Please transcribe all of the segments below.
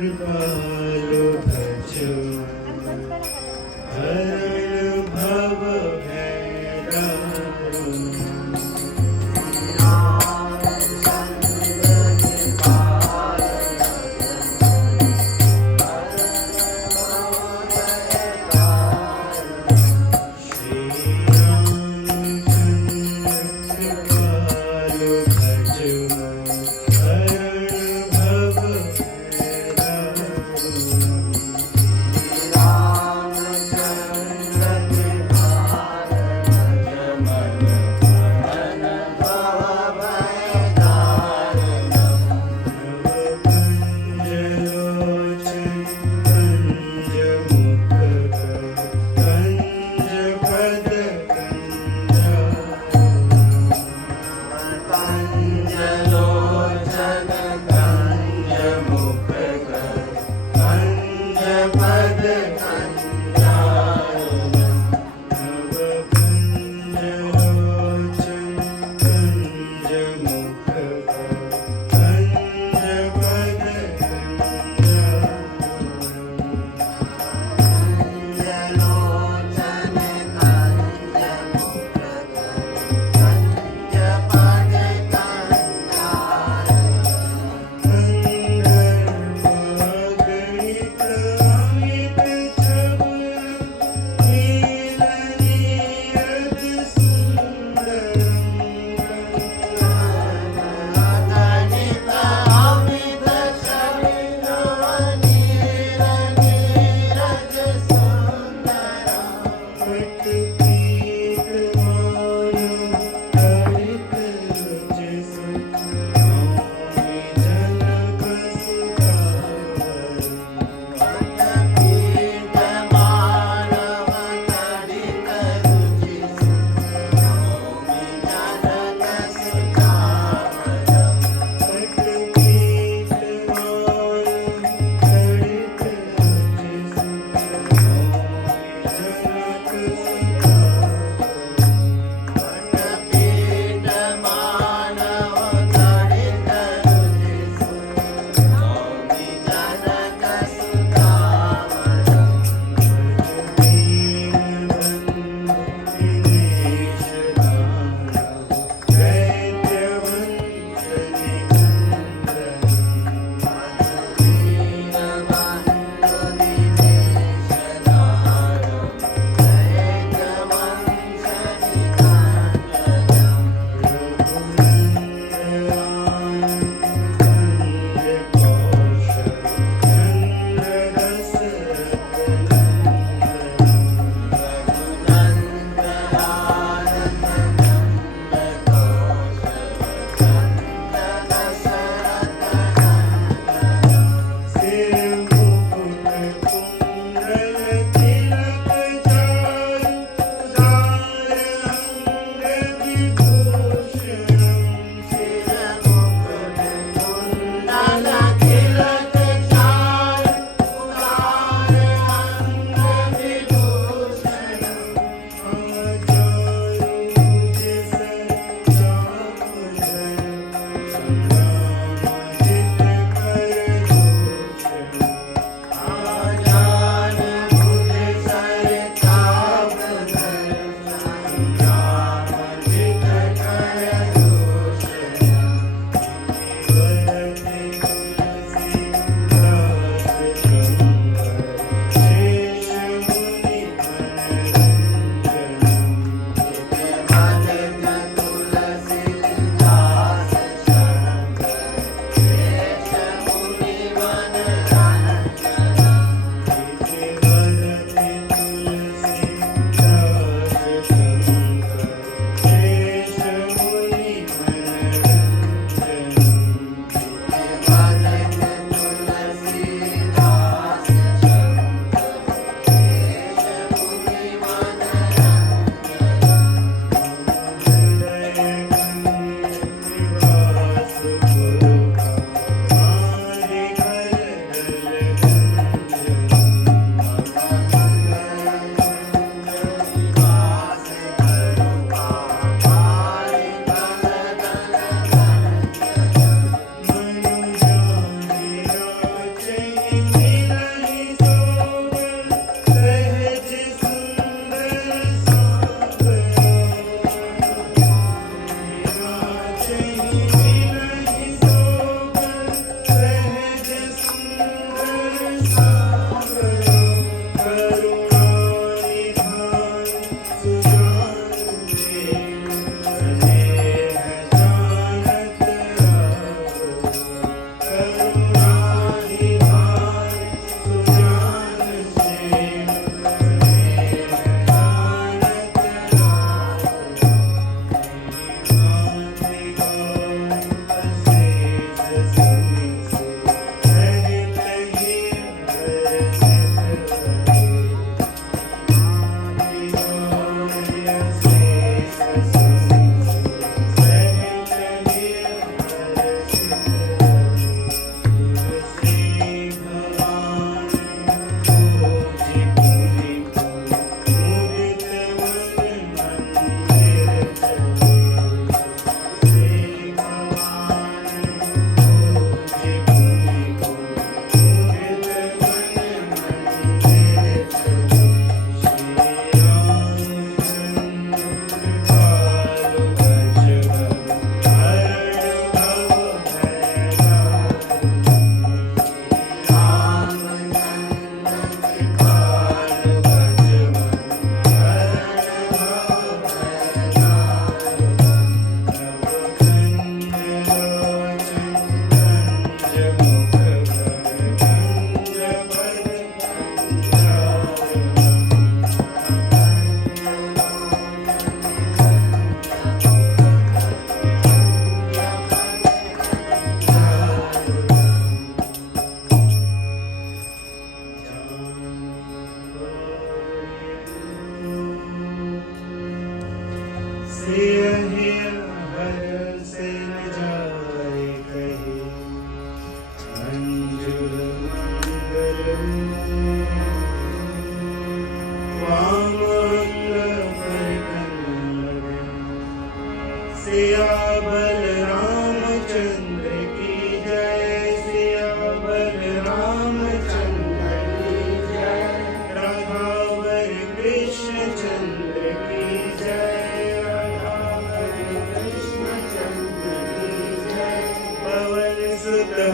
कृपालु भजो हरण भव भैरव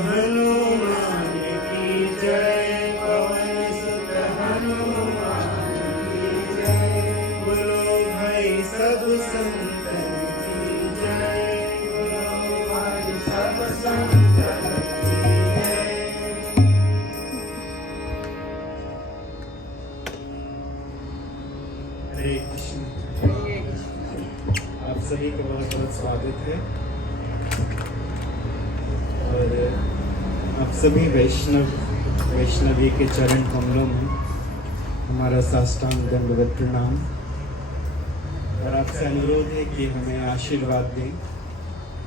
हनुमान की जय, पवन सुत हनुमान की जय। बोलो भाई सब संतन की जय, बोलो भाई सब संतन की जय। हरे कृष्ण। आप सभी का बहुत बहुत स्वागत है। और आप सभी वैष्णवी के चरण कमलों में हमारा साष्टांग दंडवत प्रणाम। और आपसे अनुरोध है कि हमें आशीर्वाद दें,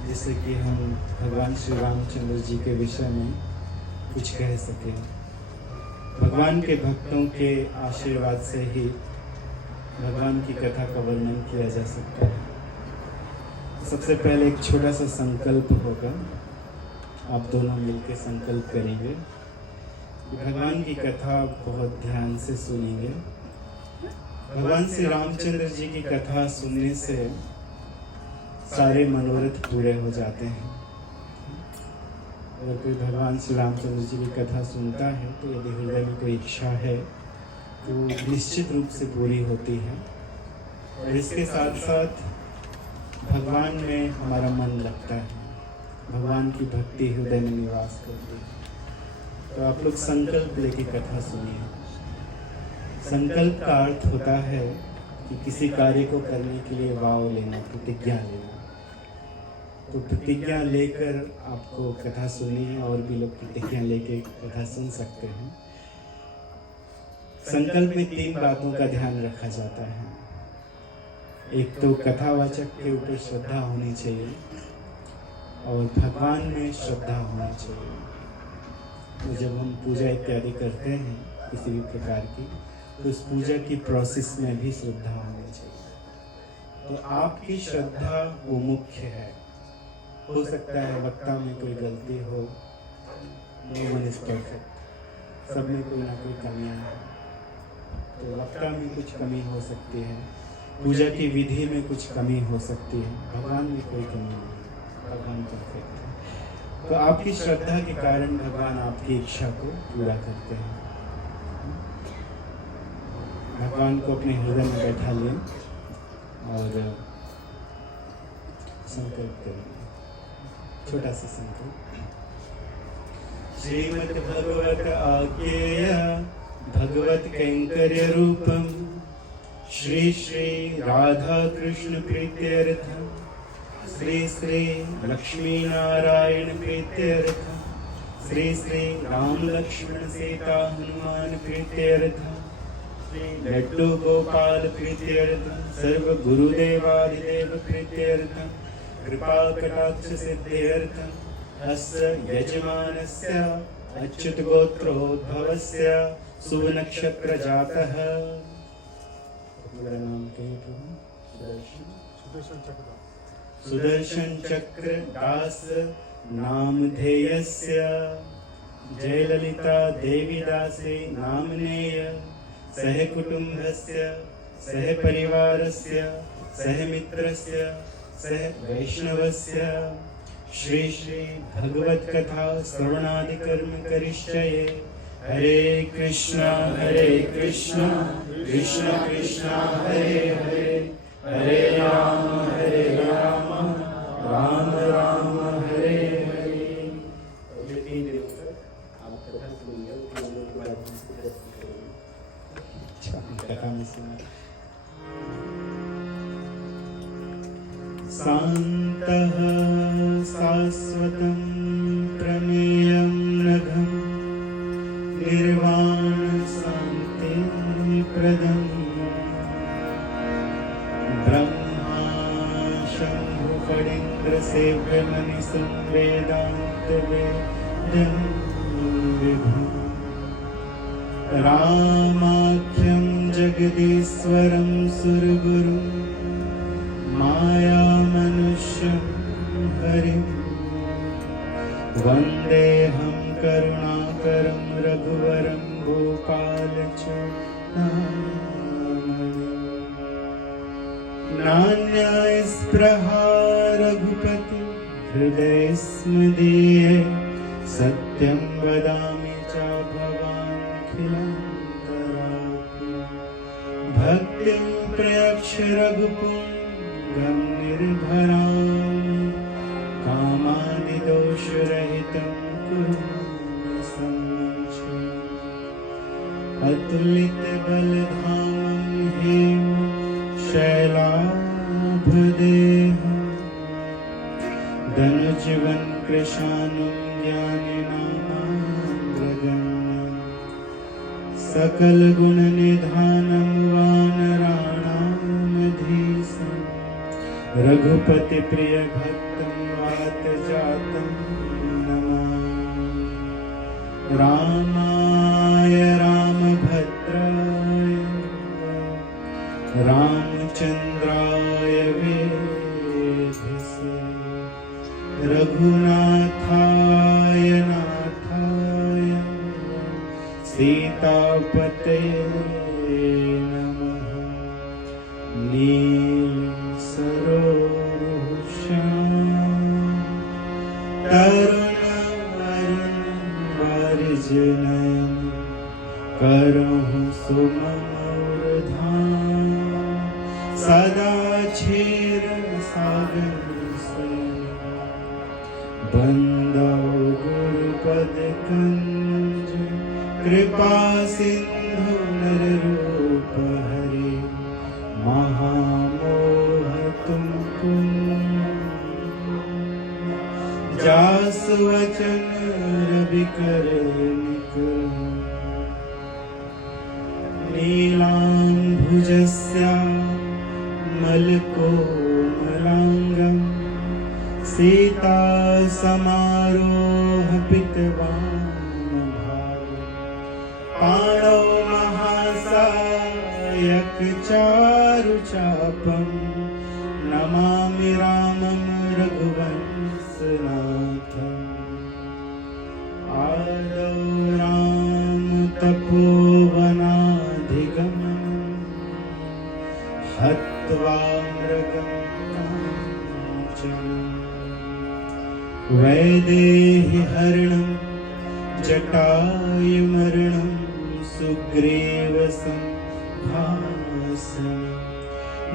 जिससे कि हम भगवान श्री रामचंद्र जी के विषय में कुछ कह सकें। भगवान के भक्तों के आशीर्वाद से ही भगवान की कथा का वर्णन किया जा सकता है। सबसे पहले एक छोटा सा संकल्प होगा, आप दोनों मिलकर संकल्प करेंगे। भगवान की कथा बहुत ध्यान से सुनेंगे। भगवान श्री रामचंद्र जी की कथा सुनने से सारे मनोरथ पूरे हो जाते हैं। अगर कोई भगवान श्री रामचंद्र जी की कथा सुनता है तो यदि हृदय में कोई इच्छा है तो निश्चित रूप से पूरी होती है। और इसके साथ साथ भगवान में हमारा मन लगता है, भगवान की भक्ति हृदय में निवास करती है। तो आप लोग संकल्प लेके कथा सुनिए। संकल्प का अर्थ होता है कि किसी कार्य को करने के लिए वाव लेना, प्रतिज्ञा लेना। तो प्रतिज्ञा लेकर आपको कथा सुननी है, और भी लोग प्रतिज्ञा लेके कथा सुन सकते हैं। संकल्प में 3 बातों का ध्यान रखा जाता है। एक तो कथावाचक के ऊपर श्रद्धा होनी चाहिए, और भगवान में श्रद्धा होनी चाहिए। तो जब हम पूजा इत्यादि करते हैं किसी भी प्रकार की, तो उस पूजा की प्रोसेस में भी श्रद्धा होनी चाहिए। तो आपकी श्रद्धा वो मुख्य है। हो सकता है वक्ता में कोई गलती हो, नो वन इज परफेक्ट, सब में कोई ना कोई कमियां हैं। तो वक्ता में कुछ कमी हो सकती है, पूजा की विधि में कुछ कमी हो सकती है, भगवान में कोई कमी नहीं, भगवान परफेक्ट है। तो आपकी श्रद्धा के कारण भगवान आपकी इच्छा को पूरा करते हैं। भगवान को अपने हृदय में बैठा लें और संकल्प करें। छोटा सा संकल्प। श्रीमद् भगवत आज्ञेय भगवत कैंकर्य रूपम श्री श्री राधा कृष्ण प्रीत्यर्थम श्री श्री लक्ष्मी नारायण प्रीत्यर्थम श्री श्री राम लक्ष्मण सीता हनुमान प्रीत्यर्थम लड्डू गोपाल प्रीत्यर्थम सर्व गुरुदेवादिदेव प्रीत्यर्थम कृपा कटाक्ष सिद्ध्यर्थम अस्य यजमानस्य अच्युत गोत्रोद्भवस्य शुभ नक्षत्र जातः। नाम सुदर्शन चक्र दास नामधेयस्य जयललिता देवीदासे नामनेय सह कुटुंबस्य सह परिवारस्य सह मित्रस्य सह वैष्णवस्य श्री श्री भगवत कथा श्रवणादि कर्म करिष्ये। हरे कृष्णा कृष्ण कृष्ण हरे हरे, हरे राम राम राम हरे हरे। कथा में शान्तः शाश्वतं प्रमेयं नघं निर्वाण शान्ति प्रदं ब्रह्मा शंभु फणीन्द्र सेव्य मनीषं वेदांत वेदं विभुं रामाख्यं जगदीश्वरं सुरगुरुं माया मनुष्यं हरिं वन्देऽहं करुणाकरं रघुवरं गोपालचूडामणिं। नान्यस्पृहा रघुपति हृदय स्मदीये सत्यं वदामि च भवानखिलन्तरात्मा भक्तिं प्रयक्ष रघुपुङ्गं निर्भरामि कामानि दोषरहितं कुरु संरक्षणम् अतुलितबलधामं हेम शैलाभदेहम् धनुजीवन कृशानुं ज्ञानिनामाग्रगण्यं सकल गुण निधानं वानराणामधीशं रघुपति प्रिय भक्तं वात जातं नमामि रामाय रामभद्राय रामचन्द्राय वेधसे रघुनाथाय नाथाय सीतापते नमः नील सरोरुषां तरुण वरुण वर्जनयन् करहुं सुममूर्धां सदा क्षीर सागर बंदो गुरुपद कंज कृपा सिंधु नररूप हरे महामोह तुम जास वचन रवि कर नीलांबुजस्या मलकोमलांगम् सीता समारोह पितवान पाणौ महासायक चारु चापं नमामि रामं रघुवंशनाथम् आदौ राम तपोवनाधिगमनं हत्वा मृगं काञ्चनम् वैदेहि हरणं जटायुमरणं सुग्रीवसंभाषणं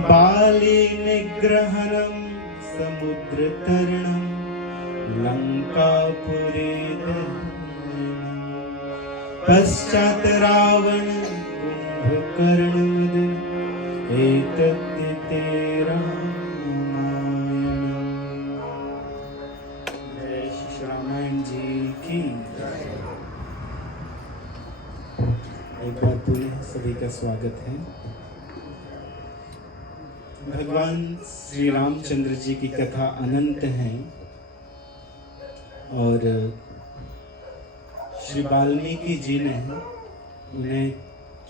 बाली निग्रहणं समुद्रतरणं लंकापुरी दहनम् पश्चात् रावण कुंभकर्ण एतद्दिते रामायण जी की एक बार पुनः सभी का स्वागत है। भगवान श्री रामचंद्र जी की कथा अनंत है और श्री वाल्मीकि जी ने उन्हें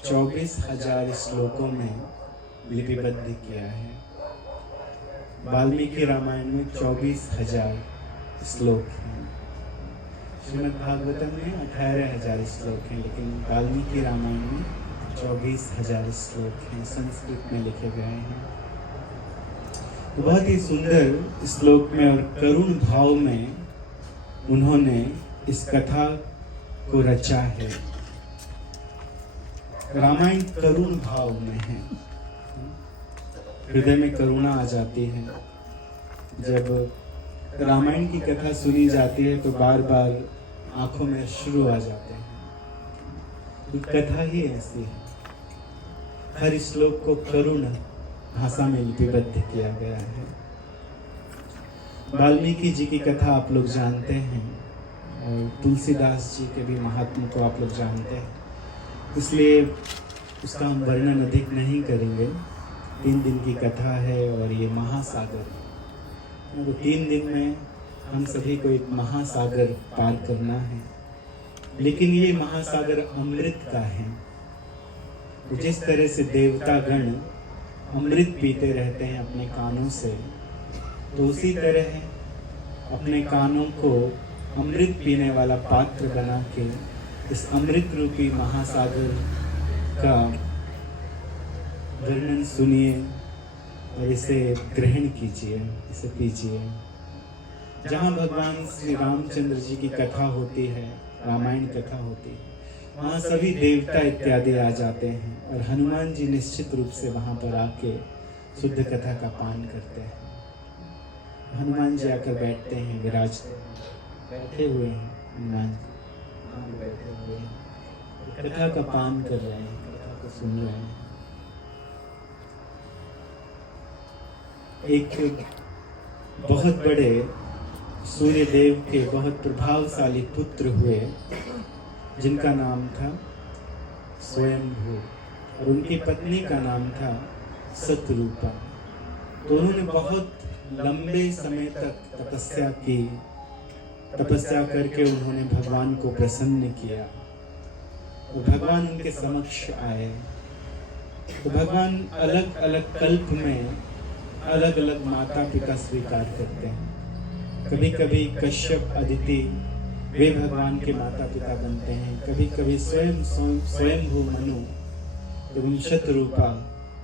24,000 श्लोकों में लिपिबद्ध किया है। वाल्मीकि रामायण में 24,000 श्लोक हैं। श्रीमद् भागवतम में 18,000 श्लोक हैं, लेकिन वाल्मीकि रामायण में 24,000 श्लोक हैं, संस्कृत में लिखे गए हैं। तो बहुत ही सुंदर श्लोक में और करुण भाव में उन्होंने इस कथा को रचा है। रामायण करुण भाव में है, हृदय में करुणा आ जाती है। जब रामायण की कथा सुनी जाती है तो बार बार आंखों में अश्रु आ जाते हैं। तो कथा ही ऐसी है, हर श्लोक को करुण भाषा में लिपिबद्ध किया गया है। वाल्मीकि जी की कथा आप लोग जानते हैं और तुलसीदास जी के भी महात्मा को आप लोग जानते हैं, इसलिए उसका हम वर्णन अधिक नहीं करेंगे। 3 दिन की कथा है और ये महासागर, तो 3 दिन में हम सभी को एक महासागर पार करना है। लेकिन ये महासागर अमृत का है। तो जिस तरह से देवता गण अमृत पीते रहते हैं अपने कानों से, तो उसी तरह अपने कानों को अमृत पीने वाला पात्र बना के इस अमृत रूपी महासागर का वर्णन सुनिए और इसे ग्रहण कीजिए, इसे पीजिए। जहाँ भगवान श्री रामचंद्र जी की कथा होती है, रामायण कथा होती है, वहाँ सभी देवता इत्यादि आ जाते हैं और हनुमान जी निश्चित रूप से वहाँ पर आके शुद्ध कथा का पान करते हैं। हनुमान जी आकर बैठते हैं, विराजते हैं, बैठे हुए हैं हनुमान जी, वहाँ बैठे हुए हैं, कथा का पान कर रहे हैं, कथा को सुन रहे हैं। एक बहुत बड़े सूर्य देव के बहुत प्रभावशाली पुत्र हुए जिनका नाम था स्वयंभू और उनकी पत्नी का नाम था सतरूपा। तो उन्होंने बहुत लंबे समय तक तपस्या की, तपस्या करके उन्होंने भगवान को प्रसन्न किया और भगवान उनके समक्ष आए। तो भगवान अलग अलग कल्प में अलग अलग माता पिता स्वीकार करते हैं। कभी कभी कश्यप अदिति वे भगवान के माता पिता बनते हैं, कभी कभी स्वयंभू मनु एवं शतरूपा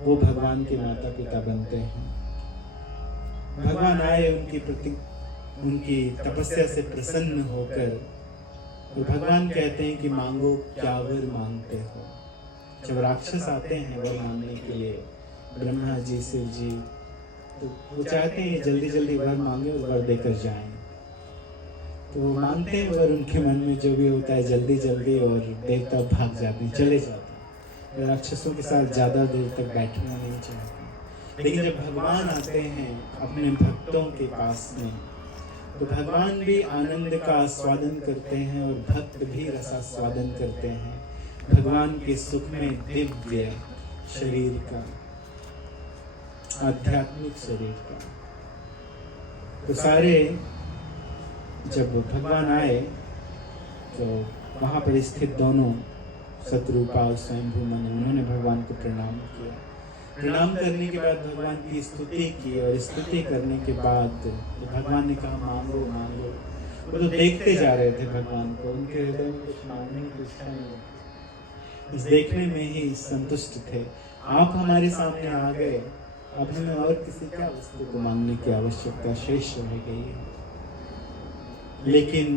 वो भगवान के माता पिता बनते हैं। भगवान आए उनकी तपस्या से प्रसन्न होकर और भगवान कहते हैं कि मांगो क्या वर मांगते हो। जब राक्षस आते हैं वर मांगने के लिए, ब्रह्मा जी शिव जी, तो वो चाहते हैं जल्दी जल्दी वर मांगे और वर देकर जाएं। तो वो मांगते हैं वर, उनके मन में जो भी होता है जल्दी जल्दी, और देवता भाग जाते हैं, चले जाते हैं। राक्षसों के साथ ज़्यादा देर तक बैठना नहीं चाहते। लेकिन जब भगवान आते हैं अपने भक्तों के पास में, तो भगवान भी आनंद का आस्वादन करते हैं और भक्त भी रसास्वादन करते हैं भगवान के सुख में, दिव्य शरीर का, आध्यात्मिक शरीर का। तो सारे जब भगवान आए तो वहाँ पर स्थित दोनों सतरूपा और स्वयंभू मन, उन्होंने भगवान को प्रणाम किया। प्रणाम करने के बाद भगवान की स्तुति की और स्तुति करने के बाद भगवान ने कहा मांगो मांगो। वो तो देखते जा रहे थे भगवान को, उनके हृदय में कुछ मांगने की इच्छा नहीं, इस देखने में ही संतुष्ट थे। आप हमारे सामने आ गए, अब हमें और किसी क्या वस्तु को मांगने की आवश्यकता शेष रह गई है। लेकिन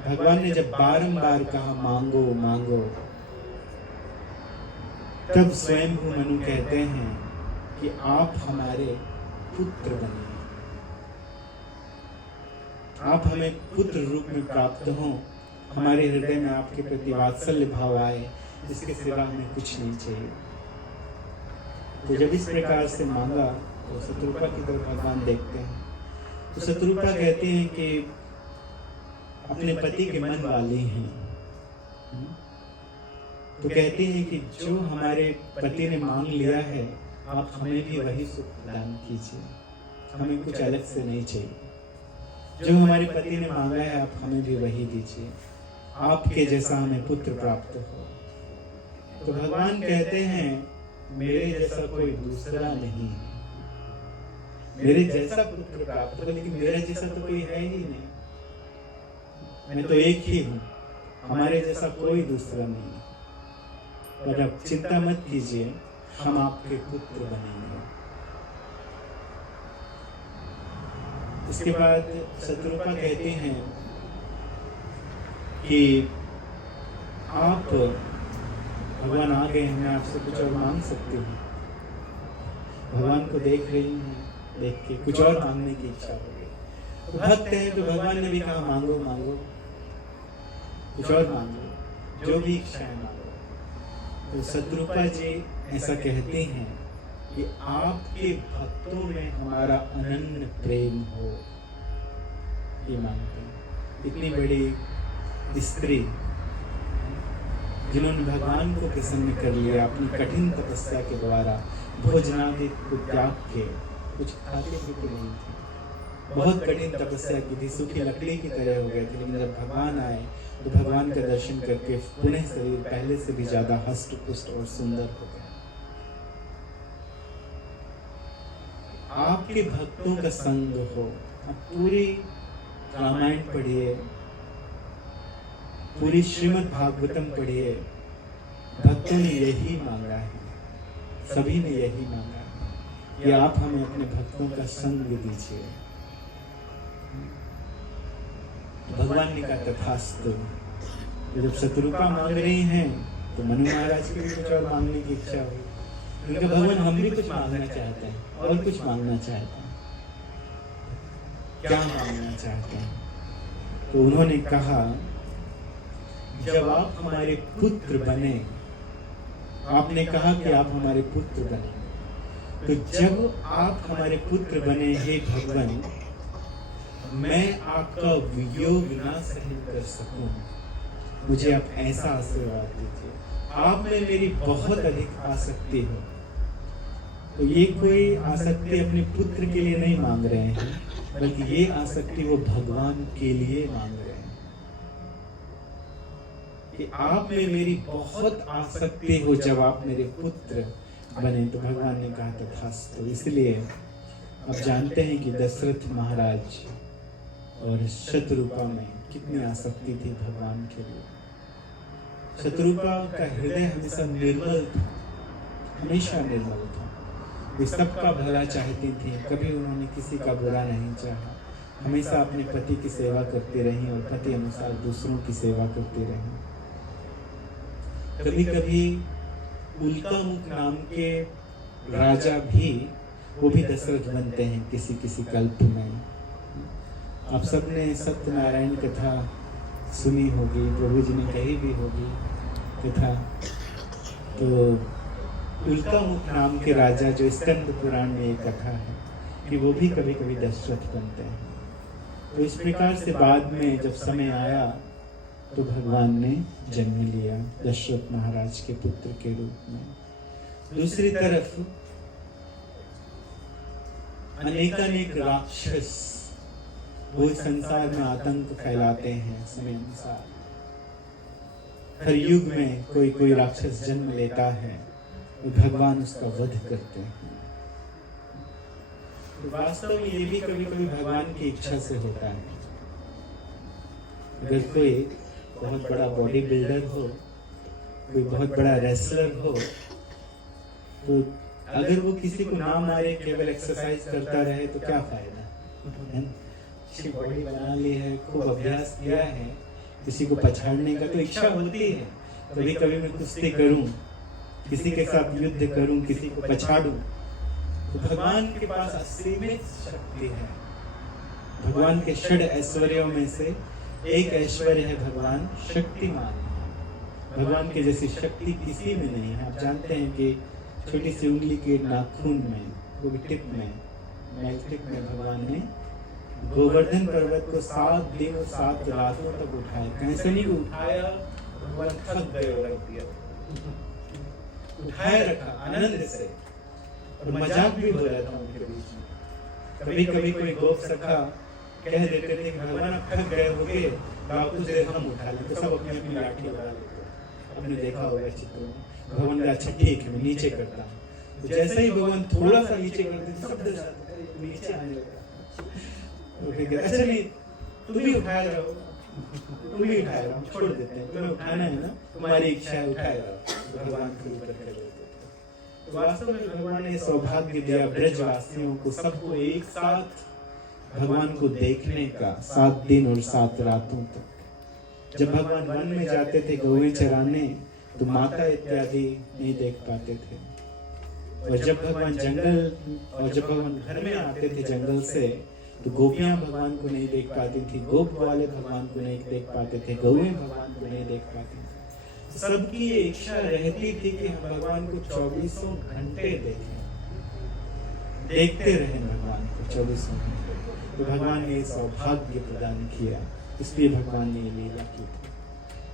भगवान ने जब बारंबार कहा मांगो मांगो, तब स्वयंभू मनु कहते हैं कि आप हमारे पुत्र बनिए, आप हमें पुत्र रूप में प्राप्त हो, हमारे हृदय में आपके प्रति वात्सल्य भाव आए, इसके सिवा हमें कुछ नहीं चाहिए। तो जब इस प्रकार से मांगा तो शत्रुपा की तरफ भगवान देखते हैं। तो शत्रुपा कहते हैं कि अपने पति के मन वाली हैं, तो कहते हैं कि जो हमारे पति ने मांग लिया है आप हमें भी वही सुख प्रदान कीजिए, हमें कुछ अलग से नहीं चाहिए। जो हमारे पति ने मांगा है आप हमें भी वही दीजिए, आपके जैसा हमें पुत्र प्राप्त हो। तो भगवान कहते हैं मेरे जैसा कोई दूसरा नहीं है, मेरे जैसा पुत्र प्राप्त हो, लेकिन मेरा जैसा तो कोई है ही नहीं, मैं तो एक ही हूँ, हमारे जैसा कोई दूसरा नहीं है। पर अब चिंता मत कीजिए, हम आपके पुत्र बनेंगे। इसके बाद शत्रुपा कहते हैं कि आप भगवान आ गए, मैं आपसे कुछ और मांग सकती हूँ। भगवान को देख रही हूँ, देख के कुछ और मांगने की इच्छा हो गई। तो भक्त है तो भगवान ने भी कहा मांगो मांगो, कुछ और मांगो, जो भी इच्छाएं मांगो। तो शत्रुपा जी ऐसा कहते हैं कि आपके भक्तों में हमारा अनन्य प्रेम हो, ये मांगते हैं। इतनी बड़ी स्त्री जिन्होंने भगवान को प्रसन्न कर लिया अपनी कठिन तपस्या के द्वारा, भोजनादि को त्याग के, कुछ खाते पीते नहीं थे, बहुत कठिन तपस्या की थी, सूखी लकड़ी की तरह हो गए थे। लेकिन जब भगवान आए तो भगवान का दर्शन करके पुनः शरीर पहले से भी ज्यादा हष्ट पुष्ट और सुंदर हो गया। आपके भक्तों का संग हो। आप पूरी रामायण पढ़िए, पूरी श्रीमद् भागवतम पढ़िए, भक्तों ने यही मांगा है, सभी ने यही मांगा है कि आप हमें अपने भक्तों का संग दीजिए। भगवान ने कहा तथास्तु। तो जब शत्रुपा मांग रही हैं तो मनु महाराज की भी कुछ और मांगने की इच्छा हुई। उनके भगवान हम भी कुछ मांगना चाहते हैं और कुछ मांगना चाहते हैं, क्या मांगना चाहते हैं? तो उन्होंने कहा जब आप हमारे पुत्र बने, आपने कहा कि आप हमारे पुत्र बने, तो जब आप हमारे पुत्र बने हे भगवान, मैं आपका वियोग ना सहन कर सकूं, मुझे आप ऐसा आशीर्वाद दीजिए। आप में मेरी बहुत अधिक आसक्ति हो। तो ये कोई आसक्ति अपने पुत्र के लिए नहीं मांग रहे हैं, बल्कि ये आसक्ति वो भगवान के लिए मांग रहे हैं कि आप में मेरी बहुत आसक्ति हो जब आप मेरे पुत्र बने। तो भगवान ने कहा तथास्तु। इसलिए अब जानते हैं कि दशरथ महाराज और शत्रुपा में कितनी आसक्ति थी भगवान के लिए। शत्रुपा का हृदय हमेशा निर्मल था, हमेशा निर्मल था। वे सबका भला चाहती थी, कभी उन्होंने किसी का बुरा नहीं चाहा। हमेशा अपने पति की सेवा करती रही और पति अनुसार दूसरों की सेवा करती रही। कभी कभी उल्कामुख नाम के राजा भी, वो भी दशरथ बनते हैं किसी किसी कल्प में। आप सबने सत्यनारायण कथा सुनी होगी, प्रभु जी ने कही भी होगी कथा। तो उल्कामुख नाम के राजा, जो स्कंद पुराण में एक कथा है, कि वो भी कभी कभी दशरथ बनते हैं। तो इस प्रकार से बाद में जब समय आया तो भगवान ने जन्म लिया दशरथ महाराज के पुत्र के रूप में। दूसरी तरफ अनेकानेक राक्षस वो संसार में आतंक फैलाते हैं समय अनुसार। हर युग में कोई कोई राक्षस जन्म लेता है, तो भगवान उसका वध करते हैं। तो वास्तव में ये भी कभी कभी भगवान की इच्छा से होता है। अगर कोई बहुत बड़ा बॉडी बिल्डर हो, कोई बहुत बड़ा रेसलर हो, तो अगर वो किसी को ना मारे, केवल एक्सरसाइज करता रहे तो क्या फायदा है? बॉडी बना ली है, खूब अभ्यास किया है, किसी को पछाड़ने का तो इच्छा होती है। कभी कभी मैं कुश्ती करूं, किसी के साथ युद्ध करूं, किसी को पछाड़ूं। तो भगवान के पास असीमित शक्ति है। भगवान के षड ऐश्वर्यों में से एक ऐश्वर्य है भगवान शक्तिमान। भगवान के जैसी शक्ति किसी में नहीं है। आप जानते हैं कि छोटी सी उंगली के नाखून में, वो भी टिप में, नेल टिप में भगवान ने गोवर्धन पर्वत को 7 दिन और 7 रातों तक उठाया। कैसे नहीं उठाया, भगवान थक गए और रख दिया, उठाए रखा आनंद से। और मजाक भी हो रहा था उनके बीच में। कभी कभी कोई गोप सखा कह देते थे कि भगवान आप थक गए होगे, आप कुछ देर हम उठा लें, तो सब अपनी अपनी लाठी उठा लेते। आपने देखा होगा चित्र में। भगवान का अच्छा ठीक है, मैं नीचे करता हूँ। तो जैसे ही भगवान थोड़ा सा नीचे करते थे, सब नीचे आने लगा। तो फिर अच्छा नहीं, तुम भी उठाए रहो, तुम भी उठाए रहो, छोड़ देते हैं, तुम्हें उठाना है ना, तुम्हारी इच्छा है, उठाए रहो। भगवान को ऊपर कर देते थे। तो वास्तव में भगवान ने सौभाग्य दिया ब्रजवासियों को, सबको एक साथ भगवान को देखने का 7 दिन और 7 रातों तक। जब भगवान वन में जाते थे गौएं चराने, तो माता इत्यादि नहीं देख पाते थे। और जब भगवान जब भगवान घर में आते थे जंगल से, तो गोपियां भगवान को नहीं देख पाती थी, गोप वाले भगवान को नहीं देख पाते थे, गौएं भगवान को नहीं देख पाती थी। सबकी ये इच्छा रहती थी कि हम भगवान को 24 घंटे देखें, देखते रहें भगवान को 24 घंटे। तो भगवान ने सौभाग्य प्रदान किया, इसलिए भगवान ने ये लीला की थी।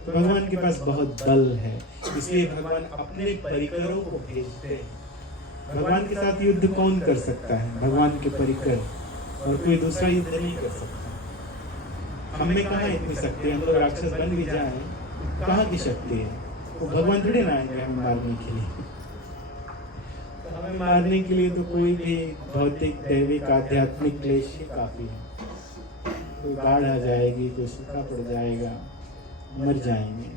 तो भगवान के पास बहुत बल है, इसलिए भगवान अपने परिकरों को भेजते हैं। भगवान के साथ युद्ध कौन कर सकता है? भगवान के परिकर, और कोई दूसरा युद्ध नहीं कर सकता। हमें कहाँ इतनी शक्ति है? हम लोग राक्षस बन भी जाए, कहाँ की शक्ति है? वो भगवान थोड़ी ना आएंगे हमें मारने के लिए। तो हमें मारने के लिए तो कोई भी भौतिक, दैविक, आध्यात्मिक क्लेश ही काफी है। कोई बाढ़ आ जाएगी, कोई सूखा पड़ जाएगा, मर जाएंगे।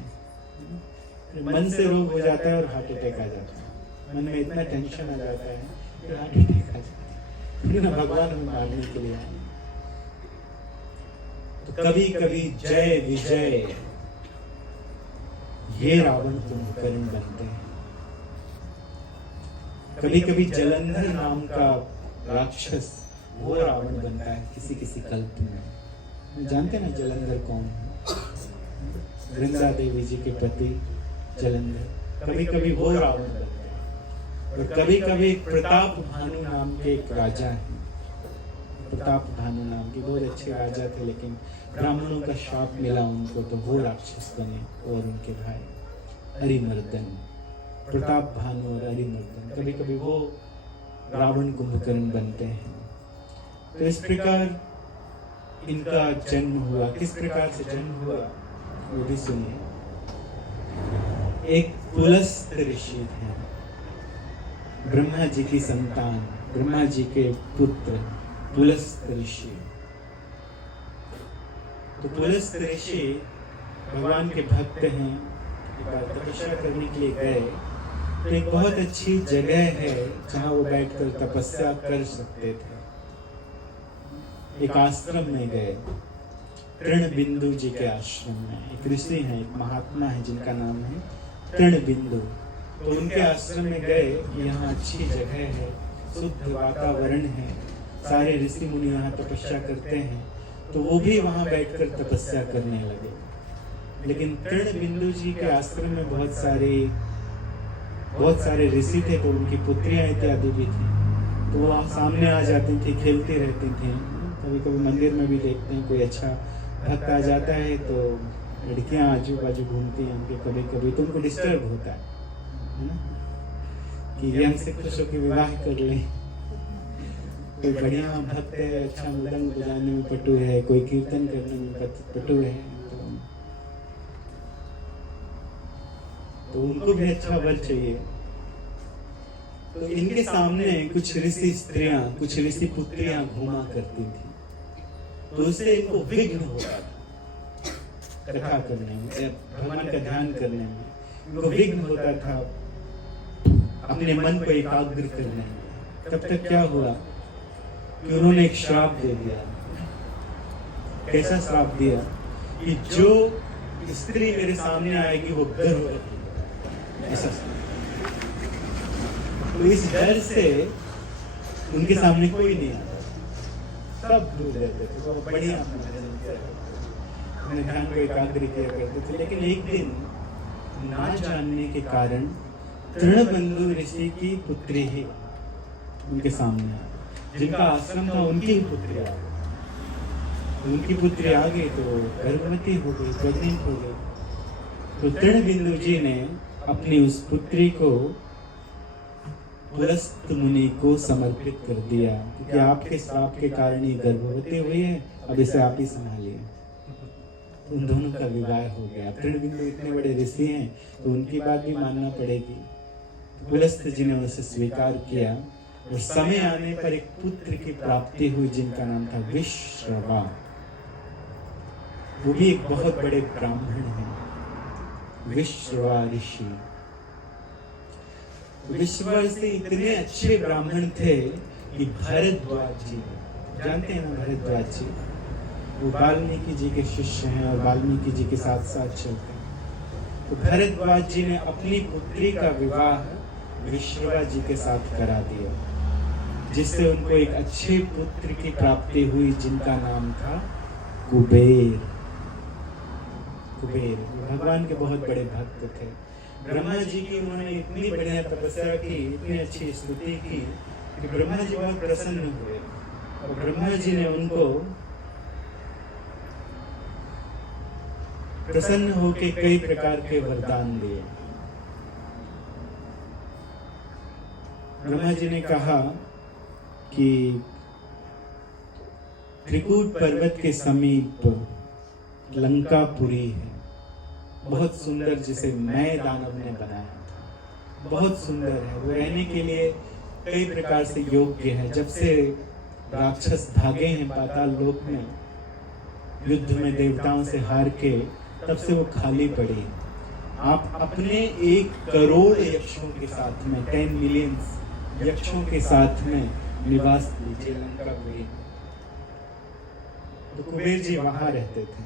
मन से रोग हो जाता है और हार्ट अटैक आ जाता है। मन में इतना टेंशन आ जाता है कि हार्ट अटैक आ जाता है। फिर ना भगवान हमें मारने के लिए आए। तो कभी कभी जय विजय ये रावण कुंभकर्ण बनते हैं। कभी कभी जलंधर नाम का राक्षस वो रावण बनता है किसी किसी कल्प में। जानते ना जलंधर कौन है? वृंदा देवी जी के पति जलंधर। कभी कभी वो रावण बनते हैं। और कभी कभी प्रताप भानु नाम के एक राजा है। प्रताप भानु नाम के बहुत अच्छे राजा थे, लेकिन ब्राह्मणों का शाप मिला उनको, तो वो राक्षस बने और उनके भाई अरिमर्दन। प्रताप भानु और अरिमर्दन कभी कभी वो रावण कुंभकर्ण बनते हैं। तो इस प्रकार इनका जन्म हुआ। किस प्रकार से जन्म हुआ वो भी सुनिए। एक पुलस्त ऋषि थे, ब्रह्मा जी की संतान, ब्रह्मा जी के पुत्र पुलस्त ऋषि। तो पुलस्त ऋषि भगवान के भक्त हैं। एक बार तपस्या करने के लिए गए, तो एक बहुत अच्छी जगह है जहाँ वो बैठकर तपस्या कर सकते थे। एक आश्रम में गए, तृणबिंदु जी के आश्रम में। एक ऋषि हैं, एक महात्मा है जिनका नाम है तृणबिंदु। तो उनके आश्रम में गए, यहाँ अच्छी जगह है, शुद्ध वातावरण है, सारे ऋषि मुनि यहाँ तपस्या करते हैं। तो वो भी वहाँ बैठकर तपस्या करने लगे। लेकिन तृणबिंदु जी के आश्रम में बहुत सारे ऋषि थे, तो उनकी पुत्रियाँ इत्यादि भी थी। तो वो सामने आ जाती थी, खेलती रहती थी। कभी कभी मंदिर में भी देखते हैं, कोई अच्छा भक्त आ जाता है तो लड़कियां आजू बाजू घूमती हैं उनके। कभी कभी तो उनको डिस्टर्ब होता है ना, कि ये हमसे खुश होकर विवाह कर लें। कोई बढ़िया भक्त है, अच्छा मृदंग बजाने में पटु है, कोई कीर्तन करने में पटु है, तो उनको भी अच्छा वर चाहिए। तो इनके सामने कुछ ऋषि स्त्रियां, कुछ ऋषि पुत्रियां घूमा करती थी। तो उससे इनको विघ्न होता था कथा करने में, भगवान का ध्यान करने में। इनको विघ्न होता था अपने मन को एकाग्र करने में। तब तक क्या हुआ कि उन्होंने एक श्राप दे दिया। कैसा श्राप दिया कि जो स्त्री मेरे सामने आएगी वो गर्भवती, ऐसा। तो इस डर से उनके सामने कोई नहीं आता, सब दूर रहते थे। वो बढ़िया अपने ध्यान को एकाग्र किया करते थे। लेकिन एक दिन ना जानने के कारण तृणबिंदु ऋषि की पुत्री ही उनके सामने आई, जिनका आश्रम था उनकी ही पुत्री आ गई। उनकी पुत्री आ गई तो गर्भवती हो गई, प्रेग्नेंट हो गई। तो तृणबिंदु जी ने अपनी उस पुत्री को पुलस्त मुनि को समर्पित कर दिया, क्योंकि आपके श्राप के कारण ये गर्भवती हुई है, अब इसे आप ही संभालिए। उन दोनों का विवाह हो गया। तृणबिंदु इतने बड़े ऋषि हैं तो उनकी बात भी मानना पड़ेगी। पुलस्त जी ने उसे स्वीकार किया और समय आने पर एक पुत्र की प्राप्ति हुई जिनका नाम था विश्रवा। वो भी एक बहुत बड़े ब्राह्मण हैं, विश्रवा ऋषि। विश्रवा से इतने अच्छे ब्राह्मण थे कि भरद्वाज जी, जानते हैं ना भरद्वाज जी, वो वाल्मीकि जी के शिष्य हैं और वाल्मीकि जी के साथ साथ चलते हैं। तो भरद्वाज जी ने अपनी पुत्री का विवाह विश्रवा जी के साथ करा दिया, जिससे उनको एक अच्छे पुत्र की प्राप्ति हुई जिनका नाम था कुबेर। कुबेर भगवान के बहुत बड़े भक्त थे। ब्रह्मा जी की उन्होंने इतनी बढ़िया तपस्या की, इतनी अच्छी स्तुति की कि ब्रह्मा जी बहुत प्रसन्न हुए और ब्रह्मा जी ने उनको प्रसन्न होकर कई प्रकार के वरदान दिए। ब्रह्मा जी ने कहा कि त्रिकूट पर्वत के समीप लंकापुरी है, बहुत सुंदर, जिसे मैं दानव ने बनाया था। बहुत सुंदर है वो, रहने के लिए कई प्रकार से योग्य है। जब से राक्षस भागे हैं पाताल लोक में युद्ध में देवताओं से हार के, तब से वो खाली पड़ी। आप अपने 1 करोड़ यक्षों के साथ में 10 मिलियन यक्षों के साथ में निवास कीजिए लंकापुरी। तो कुबेर जी वहां रहते थे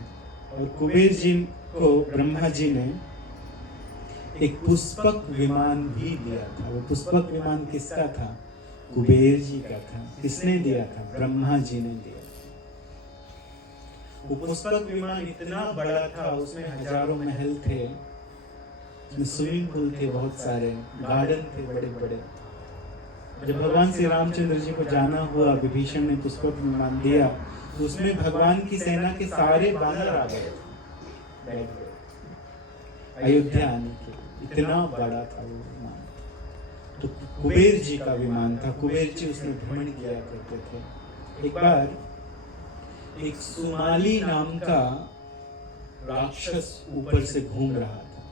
और कुबेर जी को ब्रह्मा जी ने एक पुष्पक विमान भी दिया था। वो पुष्पक विमान किसका था? कुबेर जी का था। किसने दिया था? ब्रह्मा जी ने दिया। वो पुष्पक विमान इतना बड़ा था, उसमें हजारों महल थे, उसमें स्विमिंग पूल थे, बहुत सारे गार्डन थे बड़े बड़े। जब भगवान श्री रामचंद्र जी को जाना हुआ, विभीषण ने पुष्पक विमान दिया, तो उसमें भगवान की सेना के सारे बानर आ गए, बैठ गए अयोध्या आने के लिए। इतना बड़ा था वो विमान। तो कुबेर जी का विमान था। कुबेर जी उसमें भ्रमण किया करते थे। एक बार एक सुमाली नाम का राक्षस ऊपर से घूम रहा था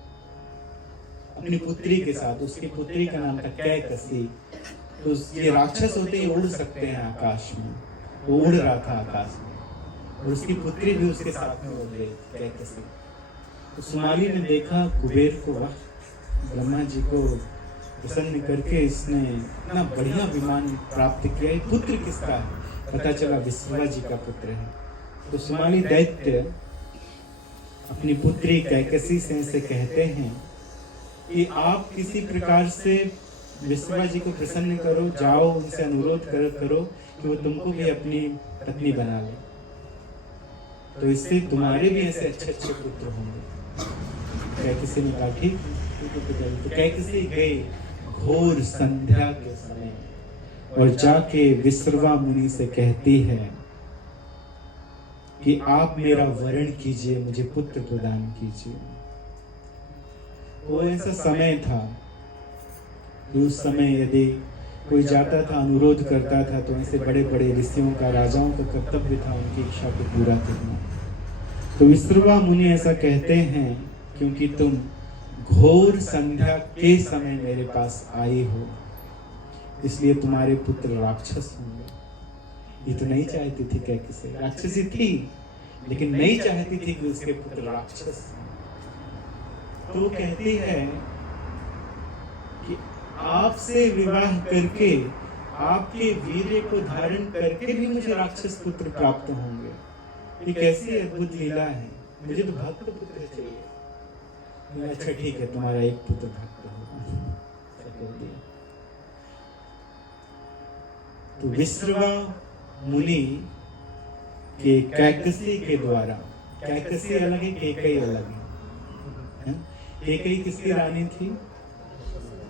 अपनी पुत्री के साथ। उसकी पुत्री का नाम था कैकसी। तो ये राक्षस होते ही उड़ सकते हैं आकाश में। वो उड़ रहा था आकाश में और उसकी पुत्री भी उसके साथ में उड़ रही थी, कैकसी। तो सुमाली ने देखा कुबेर को, वाह, ब्रह्मा जी को प्रसन्न करके इसने इतना बढ़िया विमान प्राप्त किया। पुत्र किसका है? पता चला विश्रवा जी का पुत्र है। तो सुमाली दैत्य अपनी पुत्री कैकसी से कहते हैं कि आप किसी प्रकार से विश्रवा जी को प्रसन्न करो, जाओ उनसे अनुरोध करो कि वो तुमको भी अपनी पत्नी बना ले, तो इससे तुम्हारे भी ऐसे अच्छे अच्छे पुत्र होंगे। कैकसी ने कहा ठीक। तो कैकसी गई घोर संध्या के समय और जाके विश्रवा मुनि से कहती है कि आप मेरा वरण कीजिए, मुझे पुत्र प्रदान कीजिए। वो ऐसा समय था कि उस समय यदि कोई जाता था, अनुरोध करता था, तो ऐसे बड़े बड़े ऋषियों का, राजाओं का कर्तव्य था उनकी इच्छा को पूरा करना। तो विश्रवा मुनि ऐसा कहते हैं क्योंकि तुम घोर संध्या के समय मेरे पास आई हो, इसलिए तुम्हारे पुत्र राक्षस होंगे। ये तो नहीं चाहती थी कैकसी, राक्षसी थी लेकिन नहीं चाहती थी कि उसके पुत्र राक्षस। तो कहती है कि आपसे विवाह करके, आपके वीर्य को धारण करके भी मुझे राक्षस पुत्र प्राप्त होंगे। ये कैसी अद्भुत लीला है। मुझे तो भक्त पुत्र चाहिए। अच्छा ठीक है, तुम्हारा एक पुत्र भक्त होगा। तो विश्रवा मुनि के कैकसी के द्वारा, कैकसी अलग है, केकई अलग है। केकई किसकी रानी थी?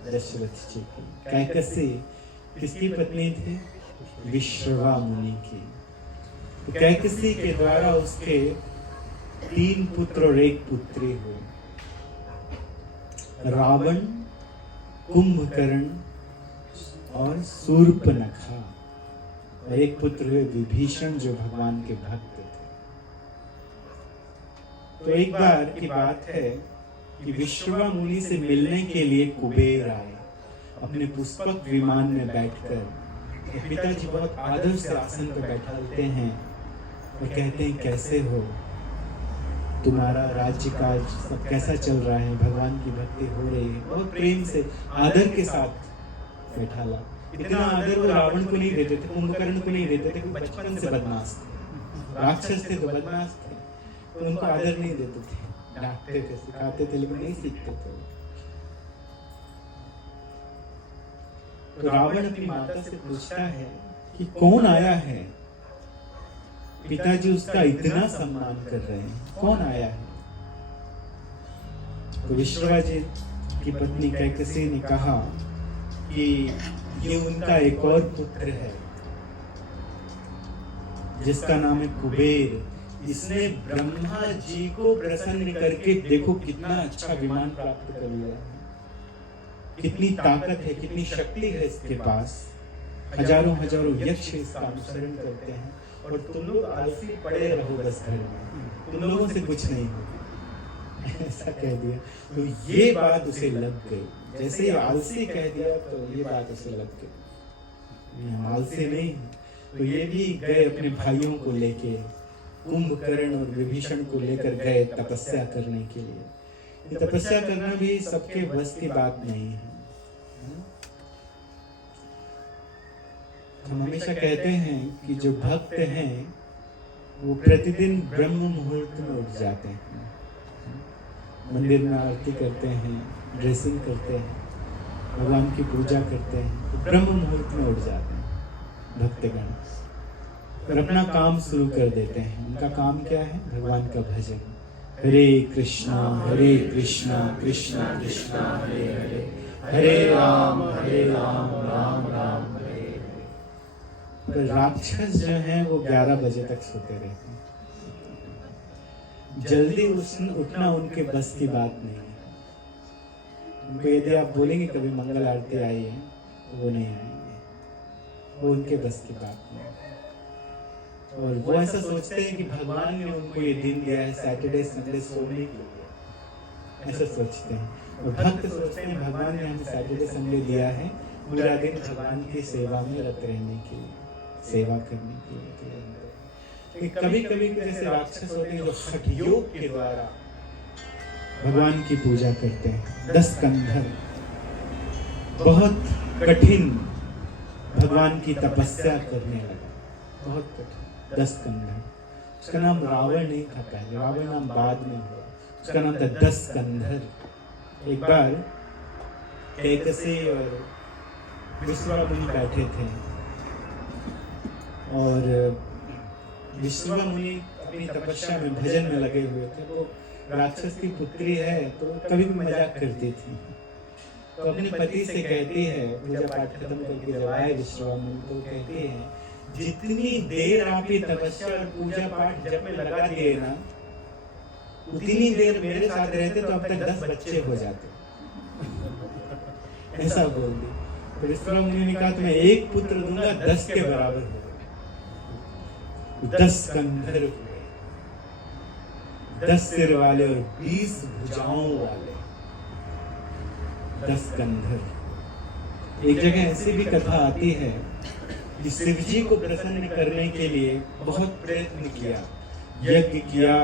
दशरथ जी की। कैकसी किसकी पत्नी थी? विश्रवा मुनि की। तो कैकसी के द्वारा उसके 3 पुत्र और 1 पुत्री हुए, रावण, कुंभकर्ण और शूर्पणखा। और 1 पुत्र हुए विभीषण, जो भगवान के भक्त थे। तो एक बार की बात है कि विश्रवा मुनि से मिलने के लिए कुबेर आए अपने पुष्पक विमान में बैठकर। तो पिताजी बहुत आदर से आसन पर बैठाते हैं और कहते हैं कैसे हो, तुम्हारा राज्य काज सब कैसा चल रहा है, भगवान की भक्ति हो रही है। बहुत प्रेम से आदर के साथ बैठाला। इतना आदर वो रावण को नहीं देते थे, कुंभकर्ण को नहीं देते थे, बचपन से बदमाश थे, राक्षस थे तो बदमाश थे, तो उनको आदर नहीं देते थे, डांटते थे, सिखाते थे, लेकिन नहीं सीखते थे। तो रावण अपनी माता से पूछता है कि कौन आया है। पिताजी उसका इतना सम्मान कर रहे हैं, कौन आया है। तो विश्रवा जी की पत्नी कैकसी ने कहा कि ये उनका एक और पुत्र है जिसका नाम है कुबेर। इसने ब्रह्मा जी को प्रसन्न करके देखो कितना अच्छा विमान प्राप्त कर लिया है, कितनी ताकत है, कितनी शक्ति है इसके पास। हजारों हजारों यक्ष इसका अनुसरण करते हैं और तुम लोग आलसी पड़े रहो बस घर में, तुम लोगों से कुछ नहीं होगा। ऐसा कह दिया। तो ये बात उसे लग गई। जैसे ही आलसी कह दिया तो ये बात उसे लग गई, आलसी नहीं। तो ये भी गए अपने भाइयों को लेके, कुंभकर्ण और विभीषण को लेकर गए तपस्या करने के लिए। ये तपस्या करना भी सबके बस की बात नहीं है। हम हमेशा कहते हैं कि जो भक्त हैं वो प्रतिदिन ब्रह्म मुहूर्त में उठ जाते हैं, मंदिर में आरती करते हैं, ड्रेसिंग करते हैं, भगवान की पूजा करते हैं, तो ब्रह्म मुहूर्त में उठ जाते हैं भक्तगण और अपना काम शुरू कर देते हैं। उनका काम क्या है? भगवान का भजन। हरे कृष्णा कृष्णा कृष्णा हरे हरे, हरे राम राम राम हरे हरे। तो राक्षस जो हैं वो 11 बजे तक सोते रहते हैं। जल्दी उठना उनके बस की बात नहीं है। उनको यदि आप बोलेंगे कभी मंगल आरती आई है, वो नहीं आएंगे, वो उनके बस की बात नहीं है। और वो ऐसा सोचते हैं कि भगवान ने उनको ये दिन दिया है सैटरडे संडे सोने के लिए, ऐसा सोचते हैं। और भक्त सोचते हैं भगवान ने हमें सैटरडे संडे दिया है पूरा दिन भगवान की सेवा में रत रहने के लिए, सेवा करने के लिए। कभी कभी जैसे राक्षस होते हैं जो हठ योग के द्वारा भगवान की पूजा करते हैं। 10 कंधर बहुत कठिन भगवान की तपस्या करने लगा, बहुत कठिन 10 कंधर। उसका नाम रावण नहीं था पहले, रावण नाम बाद में हुआ। उसका नाम था 10 कंधर। एक बार कैकसी और विश्वा मुनि बैठे थे और विश्वा मुनि अपनी तपस्या में भजन में लगे हुए थे। वो राक्षस की पुत्री है तो कभी भी मजाक करती थी, तो अपने पति से कहती है, पूजा पाठ खत्म करके जब आए विश्वा मुनि तो कहती है, जितनी देर आप ये तपस्या और पूजा पाठ जब में लगा दिए ना, उतनी देर मेरे साथ रहते तो अब तक 10 बच्चे हो जाते। ऐसा बोल दी। तो विश्वा मुनि ने कहा तुम्हें एक पुत्र दूंगा 10 के बराबर हो। 10 कंधर हुए, 10 सिर वाले और 20 भुजाओं वाले 10 कंधर। एक जगह ऐसी भी कथा आती है कि शिव जी को प्रसन्न करने के लिए बहुत प्रयत्न किया, यज्ञ किया,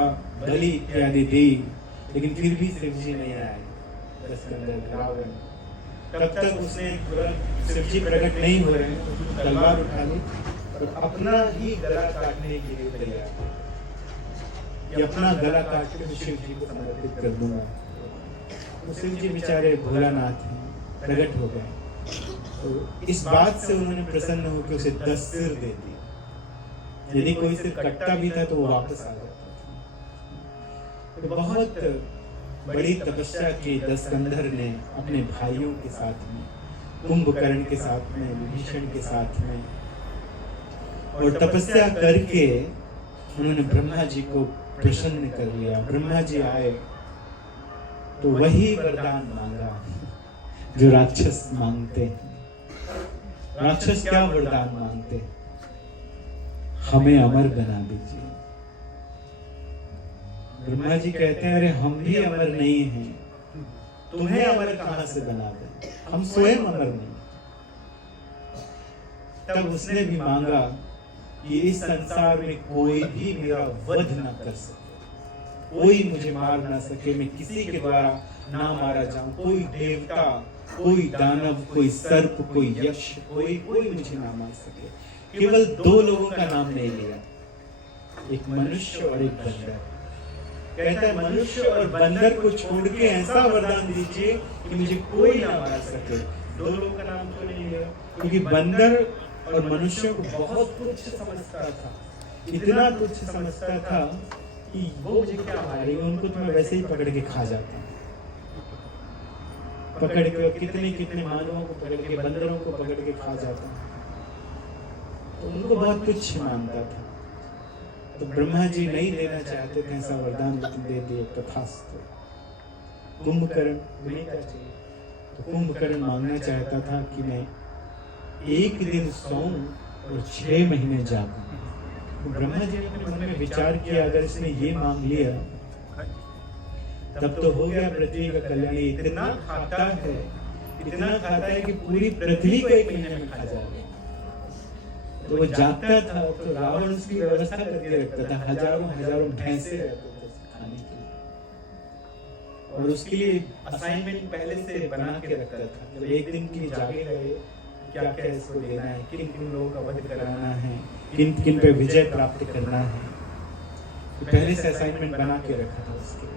बलि इत्यादि दी, लेकिन फिर भी शिव जी नहीं आए। 10 कंधर रावण, तब तक उसने शिव जी प्रकट नहीं हो रहे, तलवार उठा ली और अपना ही गला काटने के लिए तैयार, कि अपना गला काट के शिव जी को समर्पित कर दूंगा। तो शिव जी बेचारे भोलानाथ हैं, प्रकट हो गए। तो इस बात से उन्होंने प्रसन्न होकर उसे 10 सिर दे दिए। यदि कोई सिर कटता भी था तो वो वापस आ जाता था। तो बहुत बड़ी तपस्या की 10 कंधर ने अपने भाइयों के साथ में, कुंभकर्ण के साथ में, विभीषण के साथ में, और तपस्या करके उन्होंने ब्रह्मा जी को प्रसन्न कर लिया। ब्रह्मा जी आए तो वही वरदान मांगा जो राक्षस मांगते हैं। राक्षस क्या वरदान मांगते हैं? हमें अमर बना दीजिए। ब्रह्मा जी कहते हैं अरे हम भी अमर नहीं हैं, तुम्हें अमर कहां से बना दे, हम स्वयं अमर नहीं। तब उसने भी मांगा कि इस संसार में कोई भी मेरा वध ना कर सके, कोई मुझे मार ना सके, मैं किसी के द्वारा ना मारा जाऊं, कोई देवता, कोई दानव, कोई सर्प, कोई यक्ष, कोई मुझे ना मार सके। केवल 2 लोगों का नाम नहीं लिया, एक मनुष्य और एक बंदर। कहता है मनुष्य और बंदर को छोड़ के ऐसा वरदान दीजिए कि मुझे कोई ना मार सके। 2 लोगों का नाम क्यों नहीं लिया? क्योंकि बंदर और मनुष्य को बहुत तुच्छ समझता था, इतना तुच्छ समझता था कि वो मुझे क्या मारेंगे, उनको तो मैं वैसे ही पकड़ के खा जाता, पकड़ के कितने कितने मानवों को पकड़ के, बंदरों को पकड़ के खा जाता। तो उनको बहुत तुच्छ मानता था। तो ब्रह्मा जी नहीं देना चाहते थे ऐसा वरदान, लेकिन दे दिए तथास्तु। कुंभकर्ण नहीं था चाहिए, तो कुंभकर्ण मांगना चाहता था कि मैं 1 दिन सोऊं और 6 महीने जागूं। तो ब्रह्मा जी ने अपने मन में विचार किया अगर इसने ये मांग लिया तब तो हो गया पृथ्वी का कल्याण। इतना खाता है कि पूरी पृथ्वी को 1 महीने में खा जाएगा। तो वो जागता था तो रावण उसकी व्यवस्था करके रखता था, हजारों भैंसे रहते थे खाने के लिए, और उसके लिए असाइनमेंट पहले से बना के रखता था। जब 1 दिन के लिए जागे गए, क्या क्या इसको लेना है, किन किन लोगों का वध कराना है, किन किन पे विजय प्राप्त करना है, तो पहले से असाइनमेंट बना के रखा था उसके लिए।